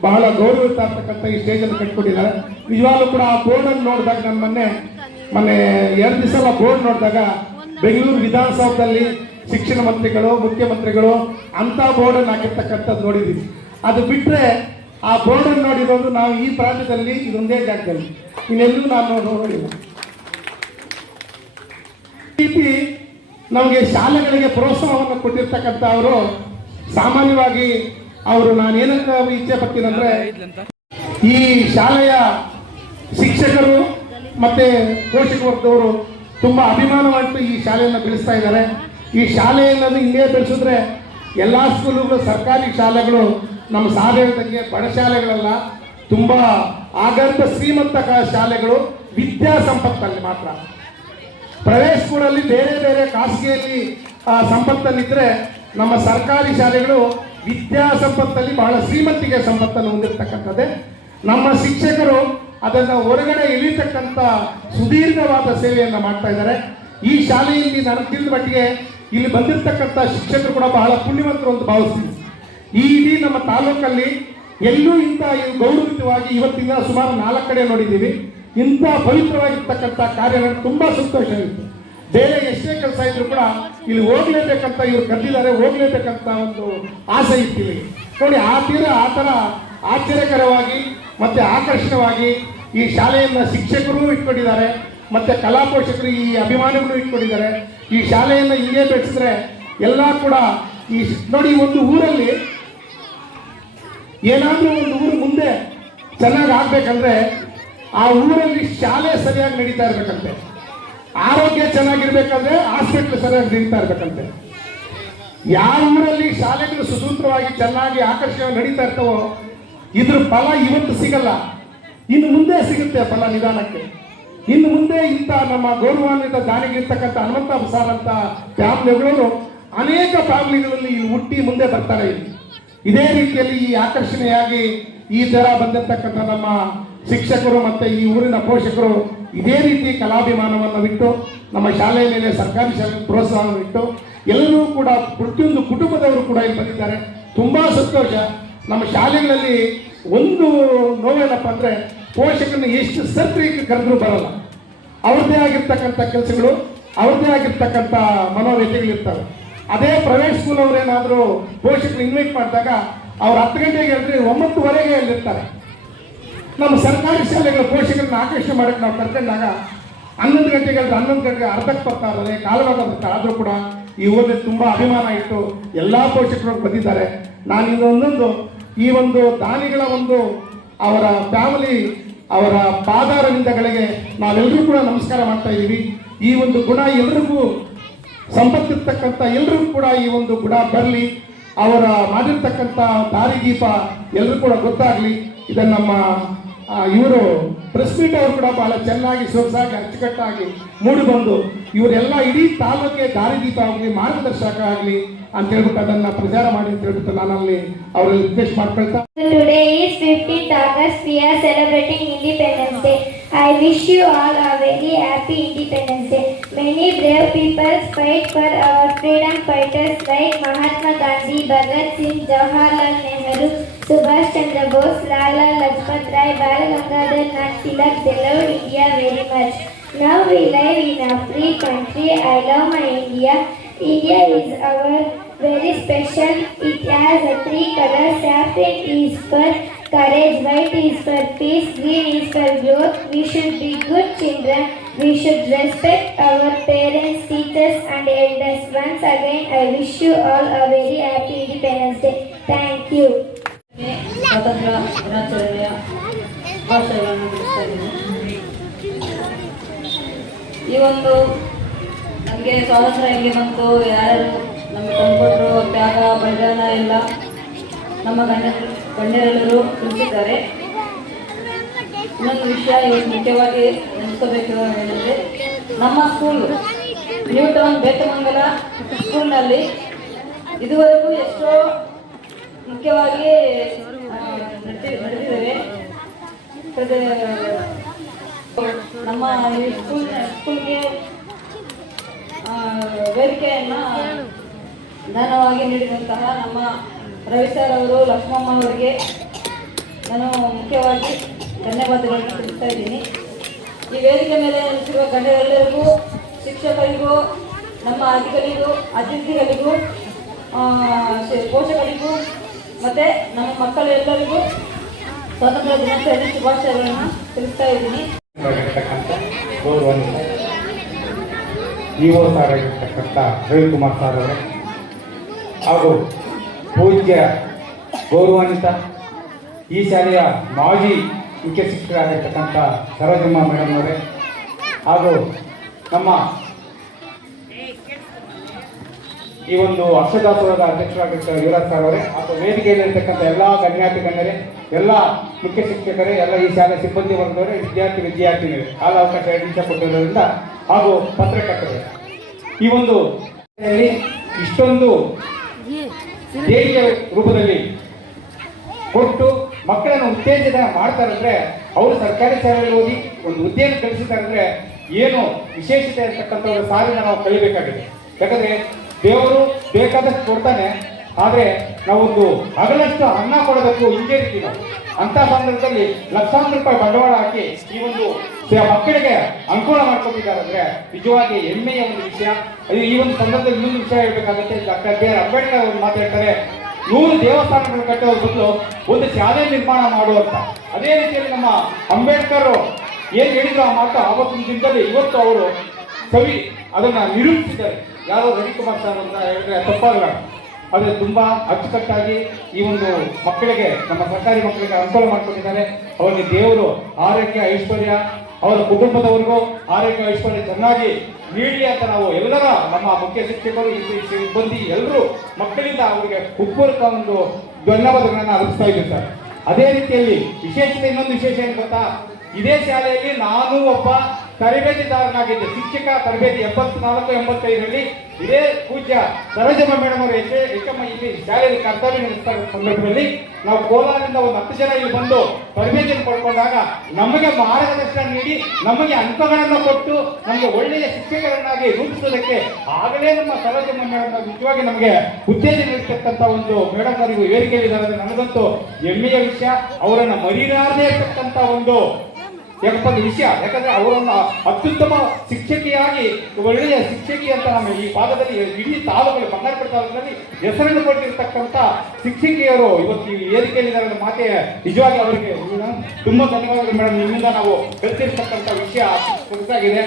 ಬಹಳ ಗೌರವಿತ ಆಗ್ತಕ್ಕಂಥ ಈ ಸ್ಟೇಜನ್ನು ಕಟ್ಕೊಂಡಿದ್ದಾರೆ. ನಿಜವಾಗ್ಲೂ ಕೂಡ ಆ ಬೋರ್ಡನ್ನು ನೋಡಿದಾಗ ನಾನು ಮೊನ್ನೆ 2 ದಿವಸ ಬೋರ್ಡ್ ನೋಡಿದಾಗ ಬೆಂಗಳೂರು ವಿಧಾನಸೌಧದಲ್ಲಿ ಶಿಕ್ಷಣ ಮಂತ್ರಿಗಳು, ಮುಖ್ಯಮಂತ್ರಿಗಳು ಅಂತ ಬೋರ್ಡನ್ನು ಹಾಕಿರ್ತಕ್ಕಂಥದ್ದು ನೋಡಿದ್ದೀವಿ. ಅದು ಬಿಟ್ಟರೆ ಆ ಬೋರ್ಡನ್ನು ನೋಡಿರೋದು ನಾವು ಈ ಪ್ರಾಂತ್ಯದಲ್ಲಿ ಇದೊಂದೇ ಜಾಗದಲ್ಲಿ, ಇನ್ನೆಲ್ಲೂ ನಾನು ನೋಡಿಲ್ಲ. ಈ ರೀತಿ ನಮಗೆ ಶಾಲೆಗಳಿಗೆ ಪ್ರೋತ್ಸಾಹವನ್ನು ಕೊಟ್ಟಿರ್ತಕ್ಕಂಥ ಅವರು ಸಾಮಾನ್ಯವಾಗಿ ಅವರು ನಾನೇನಂತ ಇಚ್ಛೆ ಪಡ್ತೀನಂದ್ರೆ ಈ ಶಾಲೆಯ ಶಿಕ್ಷಕರು ಮತ್ತೆ ಪೋಷಕ ವರ್ಗದವರು ತುಂಬಾ ಅಭಿಮಾನವನ್ನು ಈ ಶಾಲೆಯನ್ನು ಬೆಳೆಸ್ತಾ ಇದ್ದಾರೆ. ಈ ಶಾಲೆಯನ್ನು ಹಿಂಗೆ ಬೆಳೆಸಿದ್ರೆ ಎಲ್ಲ ಸ್ಕೂಲುಗಳು, ಸರ್ಕಾರಿ ಶಾಲೆಗಳು ನಮ್ಮ ಸಾಧನೆಗೆ ಬಡ ಶಾಲೆಗಳಲ್ಲ, ತುಂಬ ಆಗರ್ಭ ಶ್ರೀಮಂತ ಶಾಲೆಗಳು ವಿದ್ಯಾಸಂಪತ್ತಲ್ಲಿ ಮಾತ್ರ. ಪ್ರೈವೇಟ್ ಸ್ಕೂಲಲ್ಲಿ ಬೇರೆ ಬೇರೆ ಖಾಸಗಿಯಲ್ಲಿ ಸಂಪತ್ತಲ್ಲಿದ್ದರೆ ನಮ್ಮ ಸರ್ಕಾರಿ ಶಾಲೆಗಳು ವಿದ್ಯಾಸಂಪತ್ತಲ್ಲಿ ಬಹಳ ಶ್ರೀಮಂತಿಗೆ ಸಂಪತ್ತನ್ನು ಹೊಂದಿರತಕ್ಕಂಥದ್ದೇ. ನಮ್ಮ ಶಿಕ್ಷಕರು ಅದನ್ನು ಹೊರಗಡೆ ಇಳಿತಕ್ಕಂಥ ಸುದೀರ್ಘವಾದ ಸೇವೆಯನ್ನು ಮಾಡ್ತಾ ಇದ್ದಾರೆ. ಈ ಶಾಲೆಯಲ್ಲಿ ನನಗೆ ತಿಳಿದ ಮಟ್ಟಿಗೆ ಇಲ್ಲಿ ಬಂದಿರತಕ್ಕಂಥ ಶಿಕ್ಷಕರು ಕೂಡ ಬಹಳ ಪುಣ್ಯವಂತರು ಅಂತ ಭಾವಿಸ್ತೀನಿ. ಈ ಇಡೀ ನಮ್ಮ ತಾಲೂಕಲ್ಲಿ ಎಲ್ಲೂ ಇಂಥ ಗೌರವಿತವಾಗಿ ಇವತ್ತಿನ ಸುಮಾರು 4 ಕಡೆ ನೋಡಿದ್ದೀವಿ. ಇಂಥ ಪವಿತ್ರವಾಗಿರ್ತಕ್ಕಂಥ ಕಾರ್ಯಗಳು ತುಂಬ ಸಂತೋಷವಿತ್ತು. ಬೇರೆ ಎಷ್ಟೇ ಕೆಲಸ ಇದ್ರು ಕೂಡ ಇಲ್ಲಿ ಹೋಗ್ಲೇಬೇಕಂತ ಇವ್ರು ಕರೆದಿದ್ದಾರೆ, ಹೋಗ್ಲೇಬೇಕಂತ ಒಂದು ಆಸೆ ಇತ್ತು ಇಲ್ಲಿ ನೋಡಿ. ಆ ಥರ ಆಶ್ಚರ್ಯಕರವಾಗಿ ಮತ್ತೆ ಆಕರ್ಷಣವಾಗಿ ಈ ಶಾಲೆಯನ್ನು ಶಿಕ್ಷಕರು ಇಟ್ಕೊಂಡಿದ್ದಾರೆ, ಮತ್ತೆ ಕಲಾ ಪೋಷಕರು ಈ ಅಭಿಮಾನಿಗಳು ಇಟ್ಕೊಂಡಿದ್ದಾರೆ. ಈ ಶಾಲೆಯನ್ನು ಹಿಂಗೆ ಬೆಳೆಸಿದ್ರೆ ಎಲ್ಲ ಕೂಡ ಈ ನೋಡಿ, ಒಂದು ಊರಲ್ಲಿ ಏನಾದರೂ ಒಂದು ಊರು ಮುಂದೆ ಚೆನ್ನಾಗಿ ಆಗ್ಬೇಕಂದ್ರೆ ಆ ಊರಲ್ಲಿ ಶಾಲೆ ಸರಿಯಾಗಿ ನಡೀತಾ ಇರ್ಬೇಕಂತೆ, ಆರೋಗ್ಯ ಚೆನ್ನಾಗಿರ್ಬೇಕಂದ್ರೆ ಹಾಸ್ಪಿಟ್ಲ್ ಸರಿಯಾಗಿ ನಡೀತಾ ಇರ್ಬೇಕಂತೆ. ಯಾವ ಊರಲ್ಲಿ ಶಾಲೆಗಳು ಸುಸೂತ್ರವಾಗಿ ಚೆನ್ನಾಗಿ ಆಕರ್ಷಣೆ ನಡೀತಾ ಇರ್ತವೋ ಇದ್ರ ಫಲ ಇವತ್ತು ಸಿಗಲ್ಲ, ಇನ್ನು ಮುಂದೆ ಸಿಗುತ್ತೆ ಫಲ ನಿಧಾನಕ್ಕೆ. ಇನ್ನು ಮುಂದೆ ಇಂಥ ನಮ್ಮ ಗೌರವಾನ್ವಿತ ದಾನಿಗಿರ್ತಕ್ಕಂಥ ಹನುಮಂತ ಸಾರ್ ಅಂತ ಫ್ಯಾಮಿಲಿಗಳು ಅನೇಕ ಫ್ಯಾಮಿಲಿಗಳಲ್ಲಿ ಇಲ್ಲಿ ಹುಟ್ಟಿ ಮುಂದೆ ಬರ್ತಾರೆ. ಇದೇ ರೀತಿಯಲ್ಲಿ ಈ ಆಕರ್ಷಣೆಯಾಗಿ ಈ ಥರ ಬಂದಿರತಕ್ಕಂಥ ನಮ್ಮ ಶಿಕ್ಷಕರು ಮತ್ತು ಈ ಊರಿನ ಪೋಷಕರು ಇದೇ ರೀತಿ ಕಲಾಭಿಮಾನವನ್ನು ಬಿಟ್ಟು ನಮ್ಮ ಶಾಲೆಯ ಮೇಲೆ ಸರ್ಕಾರಿ ಶಾಲೆ ಪ್ರೋತ್ಸಾಹವನ್ನು ಇಟ್ಟು ಎಲ್ಲರೂ ಕೂಡ ಪ್ರತಿಯೊಂದು ಕುಟುಂಬದವರು ಕೂಡ ಇಲ್ಲಿ ಬಂದಿದ್ದಾರೆ. ತುಂಬ ಸಂತೋಷ. ನಮ್ಮ ಶಾಲೆಗಳಲ್ಲಿ ಒಂದು ನೋವೇನಪ್ಪ ಅಂದರೆ ಪೋಷಕರನ್ನ ಎಷ್ಟು ಸತ್ರಿಗೆ ಕರೆದ್ರೂ ಬರಲ್ಲ. ಅವ್ರದ್ದೇ ಆಗಿರ್ತಕ್ಕಂಥ ಕೆಲಸಗಳು, ಅವ್ರದ್ದೇ ಆಗಿರ್ತಕ್ಕಂಥ ಮನೋವ್ಯಥೆಗಳಿರ್ತವೆ. ಅದೇ ಪ್ರೈವೇಟ್ ಸ್ಕೂಲ್ ಅವರೇನಾದರೂ ಪೋಷಕರು ಇನ್ವೈಟ್ ಮಾಡಿದಾಗ ಅವ್ರು 10 ಗಂಟೆಗೆ ಹೇಳಿದ್ರೆ 9:15 ಅಲ್ಲಿರ್ತಾರೆ. ನಮ್ಮ ಸರ್ಕಾರಿ ಶಾಲೆಗಳ ಪೋಷಕರನ್ನ ಆಕರ್ಷಣೆ ಮಾಡೋಕ್ಕೆ ನಾವು ಕರ್ಕೊಂಡಾಗ 11 ಗಂಟೆಗೆ ಹೇಳಿದ್ರೆ 11 ಗಂಟೆಗೆ ಅರ್ಧಕ್ಕೆ ಬರ್ತಾರೆ, ಕಾಲುವಾಗ ಬರ್ತಾರೆ. ಆದರೂ ಕೂಡ ಈ ಊರಲ್ಲಿ ತುಂಬ ಅಭಿಮಾನ ಇಟ್ಟು ಎಲ್ಲ ಪೋಷಕರು ಬಂದಿದ್ದಾರೆ. ನಾನು ಇನ್ನೊಂದೊಂದು ಈ ಒಂದು ದಾನಿಗಳ ಒಂದು ಅವರ ಫ್ಯಾಮಿಲಿ, ಅವರ ಪಾದಾರವಿಂದಗಳಿಗೆ ನಾವೆಲ್ಲರೂ ಕೂಡ ನಮಸ್ಕಾರ ಮಾಡ್ತಾ ಇದ್ದೀವಿ. ಈ ಒಂದು ಗುಣ ಎಲ್ರಿಗೂ ಸಂಪತ್ತಿರ್ತಕ್ಕಂಥ ಎಲ್ರಿಗೂ ಕೂಡ ಈ ಒಂದು ಗುಣ ಬರಲಿ, ಅವರ ಮಾಡಿರ್ತಕ್ಕಂಥ ದಾರಿದೀಪ ಎಲ್ಲರೂ ಕೂಡ ಗೊತ್ತಾಗಲಿ. ಇದನ್ನು ನಮ್ಮ ಇವರು ಪ್ರೆಸ್ ಮೀಟ್ ಅವರು ಕೂಡ ಬಹಳ ಚೆನ್ನಾಗಿ ಸೊಗಸಾಗಿ ಅಚ್ಚುಕಟ್ಟಾಗಿ ಮೂಡಿ ಬಂದು ಇವರೆಲ್ಲ ಇಡೀ ತಾಲೂಕಿಗೆ ದಾರಿದೀಪ ಆಗಲಿ ಮಾರ್ಗದರ್ಶಕ ಆಗಲಿ ಅಂತ ಹೇಳ್ಬಿಟ್ಟು ಅದನ್ನ ಪ್ರಚಾರ ಮಾಡಿ ಅಂತ ಹೇಳ್ಬಿಟ್ಟು ನಾನಲ್ಲಿ ಅವರಲ್ಲಿ ರಿಕ್ವೆಸ್ಟ್ ಮಾಡ್ಕೊಳ್ತಾ Today is 15th August. We are celebrating Independence Day. I wish you all a very happy Independence Day. Many brave people fight for our freedom fighters like Mahatma Gandhi, Bhagat Singh, Jawaharlal Nehru, Subhash Chandra Bose, Lala Lajpat Rai, Bal Gangadhar Nath Tilak. They loved India very much. Now we live in a free country. I love my India. India is our very special. It has a 3 colors. Saffron is for courage, white is for peace, green is for growth. We should be good children. We should respect our parents, teachers and elders. Once again, I wish you all a very happy Independence Day. Thank you. ಸ್ವಾತಂತ್ರ್ಯ ದಿನಾಚರಣೆಯ ಭಾಷೆಗಳನ್ನು ಬಿಡಿಸ್ತಾ ಇದ್ದೀನಿ. ಈ ಒಂದು ನಮಗೆ ಸ್ವಾತಂತ್ರ್ಯ ಹೆಂಗೆ ಬಂತು, ಯಾರು ನಮಗೆ ತಂದುಕೊಟ್ರು, ತ್ಯಾಗ ಬಲಿದಾನ ಎಲ್ಲ ನಮ್ಮ ಗಣ್ಯರೆಲ್ಲರೂ ತಿಳಿಸಿದ್ದಾರೆ. ಇನ್ನೊಂದು ವಿಷಯ ಇವತ್ತು ಮುಖ್ಯವಾಗಿ ನೆನೆಸ್ಕೋಬೇಕು ಏನಂದರೆ, ನಮ್ಮ ಸ್ಕೂಲ್ ನ್ಯೂ ಟೌನ್ ಬೇತಮಂಗಲ ಸ್ಕೂಲ್ನಲ್ಲಿ ಇದುವರೆಗೂ ಎಷ್ಟೋ ಮುಖ್ಯವಾಗಿ ನಡೆದಿದ್ದೇವೆ. ನಮ್ಮ ಈ ಸ್ಕೂಲ್ಗೆ ವೇದಿಕೆಯನ್ನು ದಾನವಾಗಿ ನೀಡಿದಂತಹ ನಮ್ಮ ರವಿ ಸರ್ ಅವರು, ಲಕ್ಷ್ಮಮ್ಮ ಅವರಿಗೆ ನಾನು ಮುಖ್ಯವಾಗಿ ಧನ್ಯವಾದಗಳನ್ನು ತಿಳಿಸ್ತಾ ಇದ್ದೀನಿ. ಈ ವೇದಿಕೆ ಮೇಲೆ ನಿಂತಿರುವ ಗಣ್ಯರೆಲ್ಲರಿಗೂ, ಶಿಕ್ಷಕರಿಗೂ, ನಮ್ಮ ಅತಿಥಿಗಳಿಗೂ, ಪೋಷಕರಿಗೂ ಮತ್ತು ನಮ್ಮ ಮಕ್ಕಳೆಲ್ಲರಿಗೂ ಸ್ವಾತಂತ್ರ್ಯ ದಿನಾಚರಣೆ ಶುಭಾಶಯಗಳನ್ನು ತಿಳಿಸ್ತಾ ಇದ್ದೀನಿ. ಇಒ ಸರ್ ಆಗಿರ್ತಕ್ಕಂಥ ರವಿಕುಮಾರ್ ಸರ್ ಅವರೇ ಹಾಗೂ ಪೂಜ್ಯ ಗೌರವಾನ್ವಿತ ಈ ಶಾಲೆಯ ಮಾಜಿ ಮುಖ್ಯ ಶಿಕ್ಷಕರಾಗಿರ್ತಕ್ಕಂಥ ಸರೋಜಮ್ಮ ಮೇಡಮ್ ಅವರೇ ಹಾಗೂ ನಮ್ಮ ಈ ಒಂದು ಅಕ್ಷದಾಸೋಹದ ಅಧ್ಯಕ್ಷರಾಗಿರ್ತಾರೆ ಯುವರಾಜ್ ಸರ್ ಅವರೇ ಹಾಗೂ ವೇದಿಕೆಯಲ್ಲಿರ್ತಕ್ಕಂಥ ಎಲ್ಲ ಗಣ್ಯಾತಿ ಗಣ್ಯರೇ, ಎಲ್ಲ ಮುಖ್ಯ ಶಿಕ್ಷಕರೇ, ಎಲ್ಲ ಈ ಶಾಲೆ ಸಿಬ್ಬಂದಿ ವರ್ಗದವರೇ, ವಿದ್ಯಾರ್ಥಿನಿಯರೇ, ಕಾಲ ಅವಕಾಶ ಕೊಟ್ಟಿರೋದ್ರಿಂದ ಹಾಗೂ ಪತ್ರಕರ್ತರೇ, ಈ ಒಂದು ಇಷ್ಟೊಂದು ದೇಣಿಗೆ ರೂಪದಲ್ಲಿ ಕೊಟ್ಟು ಮಕ್ಕಳನ್ನು ಉತ್ತೇಜನ ಮಾಡ್ತಾರಂದ್ರೆ, ಅವರು ಸರ್ಕಾರಿ ಶಾಲೆಯಲ್ಲಿ ಓದಿ ಒಂದು ಹುದ್ದೆಯನ್ನು ಕಲಿಸಿದಾರಂದ್ರೆ ಏನು ವಿಶೇಷತೆ ಇರ್ತಕ್ಕಂಥ ಸಾಲಿನ ನಾವು ಕಲಿಬೇಕಾಗಿದೆ. ಯಾಕಂದ್ರೆ ದೇವರು ಬೇಕಾದಷ್ಟು ಕೊಡ್ತಾನೆ, ಆದರೆ ನಾವೊಂದು ಹಗಲಷ್ಟು ಅನ್ನ ಕೊಡೋದಕ್ಕೂ ಹಿಂಗೆ ಇರ್ತೀವಿ ನಾವು. ಅಂತ ಸಂದರ್ಭದಲ್ಲಿ ಲಕ್ಷಾಂತರ ರೂಪಾಯಿ ಬಂಡವಾಳ ಹಾಕಿ ಈ ಒಂದು ಮಕ್ಕಳಿಗೆ ಅನುಕೂಲ ಮಾಡ್ಕೊತಿದ್ದಾರೆ ಅಂದ್ರೆ ನಿಜವಾಗಿ ಹೆಮ್ಮೆಯ ಒಂದು ವಿಷಯ. ಈ ಒಂದು ಸಂದರ್ಭದಲ್ಲಿ ಇನ್ನೊಂದು ವಿಷಯ ಹೇಳ್ಬೇಕಾಗುತ್ತೆ. ಡಾಕ್ಟರ್ ಬಿ ಆರ್ ಅಂಬೇಡ್ಕರ್ ಅವರು ಮಾತಾಡ್ತಾರೆ, 100 ದೇವಸ್ಥಾನಗಳು ಕಟ್ಟೋದ್ರ ಬದಲು ಒಂದು ಶಾಲೆ ನಿರ್ಮಾಣ ಮಾಡುವಂತ. ಅದೇ ರೀತಿಯಲ್ಲಿ ನಮ್ಮ ಅಂಬೇಡ್ಕರ್ ಏನ್ ಹೇಳಿದ್ರು ಆ ಮಾತು ಆವತ್ತಿನ ದಿನದಲ್ಲಿ ಇವತ್ತು ಅವರು ಕವಿ ಅದನ್ನ ನಿರೂಪಿಸಿದ್ದಾರೆ. ಯಾರೋ ರವಿಕುಮಾರ್ ಸರ್ ಅಂತ ಹೇಳಿದ್ರೆ ತಪ್ಪಾಗಲ್ಲ. ಆದರೆ ತುಂಬಾ ಅಚ್ಚುಕಟ್ಟಾಗಿ ಈ ಒಂದು ಮಕ್ಕಳಿಗೆ, ನಮ್ಮ ಸರ್ಕಾರಿ ಮಕ್ಕಳಿಗೆ ಅನುಕೂಲ ಮಾಡಿಕೊಟ್ಟಿದ್ದಾರೆ. ಅವರಿಗೆ ದೇವರು ಆರೋಗ್ಯ ಐಶ್ವರ್ಯ, ಅವರ ಕುಟುಂಬದವರಿಗೂ ಆರೋಗ್ಯ ಐಶ್ವರ್ಯ ಚೆನ್ನಾಗಿ ನೀಡಿ ಅಂತ ನಾವು ಎಲ್ಲರ ನಮ್ಮ ಮುಖ್ಯ ಶಿಕ್ಷಕರು, ಸಿಬ್ಬಂದಿ ಎಲ್ಲರೂ ಮಕ್ಕಳಿಂದ ಅವರಿಗೆ ಉತ್ಪೂರ್ವಕ ಒಂದು ಧನ್ಯವಾದಗಳನ್ನು ಅರ್ಪಿಸ್ತಾ ಇದ್ದಾರೆ. ಅದೇ ರೀತಿಯಲ್ಲಿ ವಿಶೇಷತೆ, ಇನ್ನೊಂದು ವಿಶೇಷ ಏನು ಗೊತ್ತಾ, ಇದೇ ಶಾಲೆಯಲ್ಲಿ ನಾನು ಒಬ್ಬ ತರಬೇತಿದಾರನಾಗಿದ್ದೆ. ಶಿಕ್ಷಕ ತರಬೇತಿ 74-85ರಲ್ಲಿ ಇದೇ ಪೂಜ್ಯ ಸರೋಜಮ್ಮ ಮೇಡಮ್ ಅವರು HM ಇಲ್ಲಿ ಶಾಲೆಯಲ್ಲಿ ಕರ್ತವ್ಯ ನಡೆಸ್ತಾ ಸಂದರ್ಭದಲ್ಲಿ ನಾವು ಕೋಲಾರದಿಂದ ಒಂದು 10 ಜನ ಇಲ್ಲಿ ಬಂದು ತರಬೇತಿಯನ್ನು ಪಡ್ಕೊಂಡಾಗ ನಮಗೆ ಮಾರ್ಗದರ್ಶನ ನೀಡಿ, ನಮಗೆ ಅಂಕಗಳನ್ನು ಕೊಟ್ಟು, ನಮಗೆ ಒಳ್ಳೆಯ ಶಿಕ್ಷಕರನ್ನಾಗಿ ರೂಪಿಸೋದಕ್ಕೆ ಆಗಲೇ ನಮ್ಮ ಸರೋಜಮ್ಮ ಮೇಡಮ್ ನಿಜವಾಗಿ ನಮಗೆ ಉತ್ತೇಜನ ನೀಡತಕ್ಕಂಥ ಒಂದು ಮೇಡಮ್ ಅವರಿಗೂ ವೇದಿಕೆಯಲ್ಲಿದ್ದಾರೆ. ನನಗಂತೂ ಹೆಮ್ಮೆಯ ವಿಷಯ. ಅವರನ್ನು ಮರಿಲಾರದೇ ಇರ್ತಕ್ಕಂಥ ಒಂದು ವಿಷಯ. ಯಾಕಂದ್ರೆ ಅವರನ್ನು ಅತ್ಯುತ್ತಮ ಶಿಕ್ಷಕಿಯಾಗಿ, ಒಳ್ಳೆಯ ಶಿಕ್ಷಕಿ ಅಂತ ನಮ್ಮ ಈ ಭಾಗದಲ್ಲಿ ಇಡೀ ತಾಲೂಕಲ್ಲಿ, ಬಂಗಾರಪೇಟೆ ತಾಲೂಕಿನಲ್ಲಿ ಹೆಸರನ್ನು ಪಡೆದಿರ್ತಕ್ಕಂಥ ಶಿಕ್ಷಕಿಯರು ಇವತ್ತು ಈ ವೇದಿಕೆಯಲ್ಲಿದ್ದಾರೆ. ಮಾತೆ ನಿಜವಾಗಿ ಅವರಿಗೆ ತುಂಬಾ ಧನ್ಯವಾದಗಳು ಮೇಡಮ್. ನಿಮ್ಮಿಂದ ನಾವು ಕಲಿತಿರ್ತಕ್ಕಂಥ ವಿಷಯ ಗೊತ್ತಾಗಿದೆ.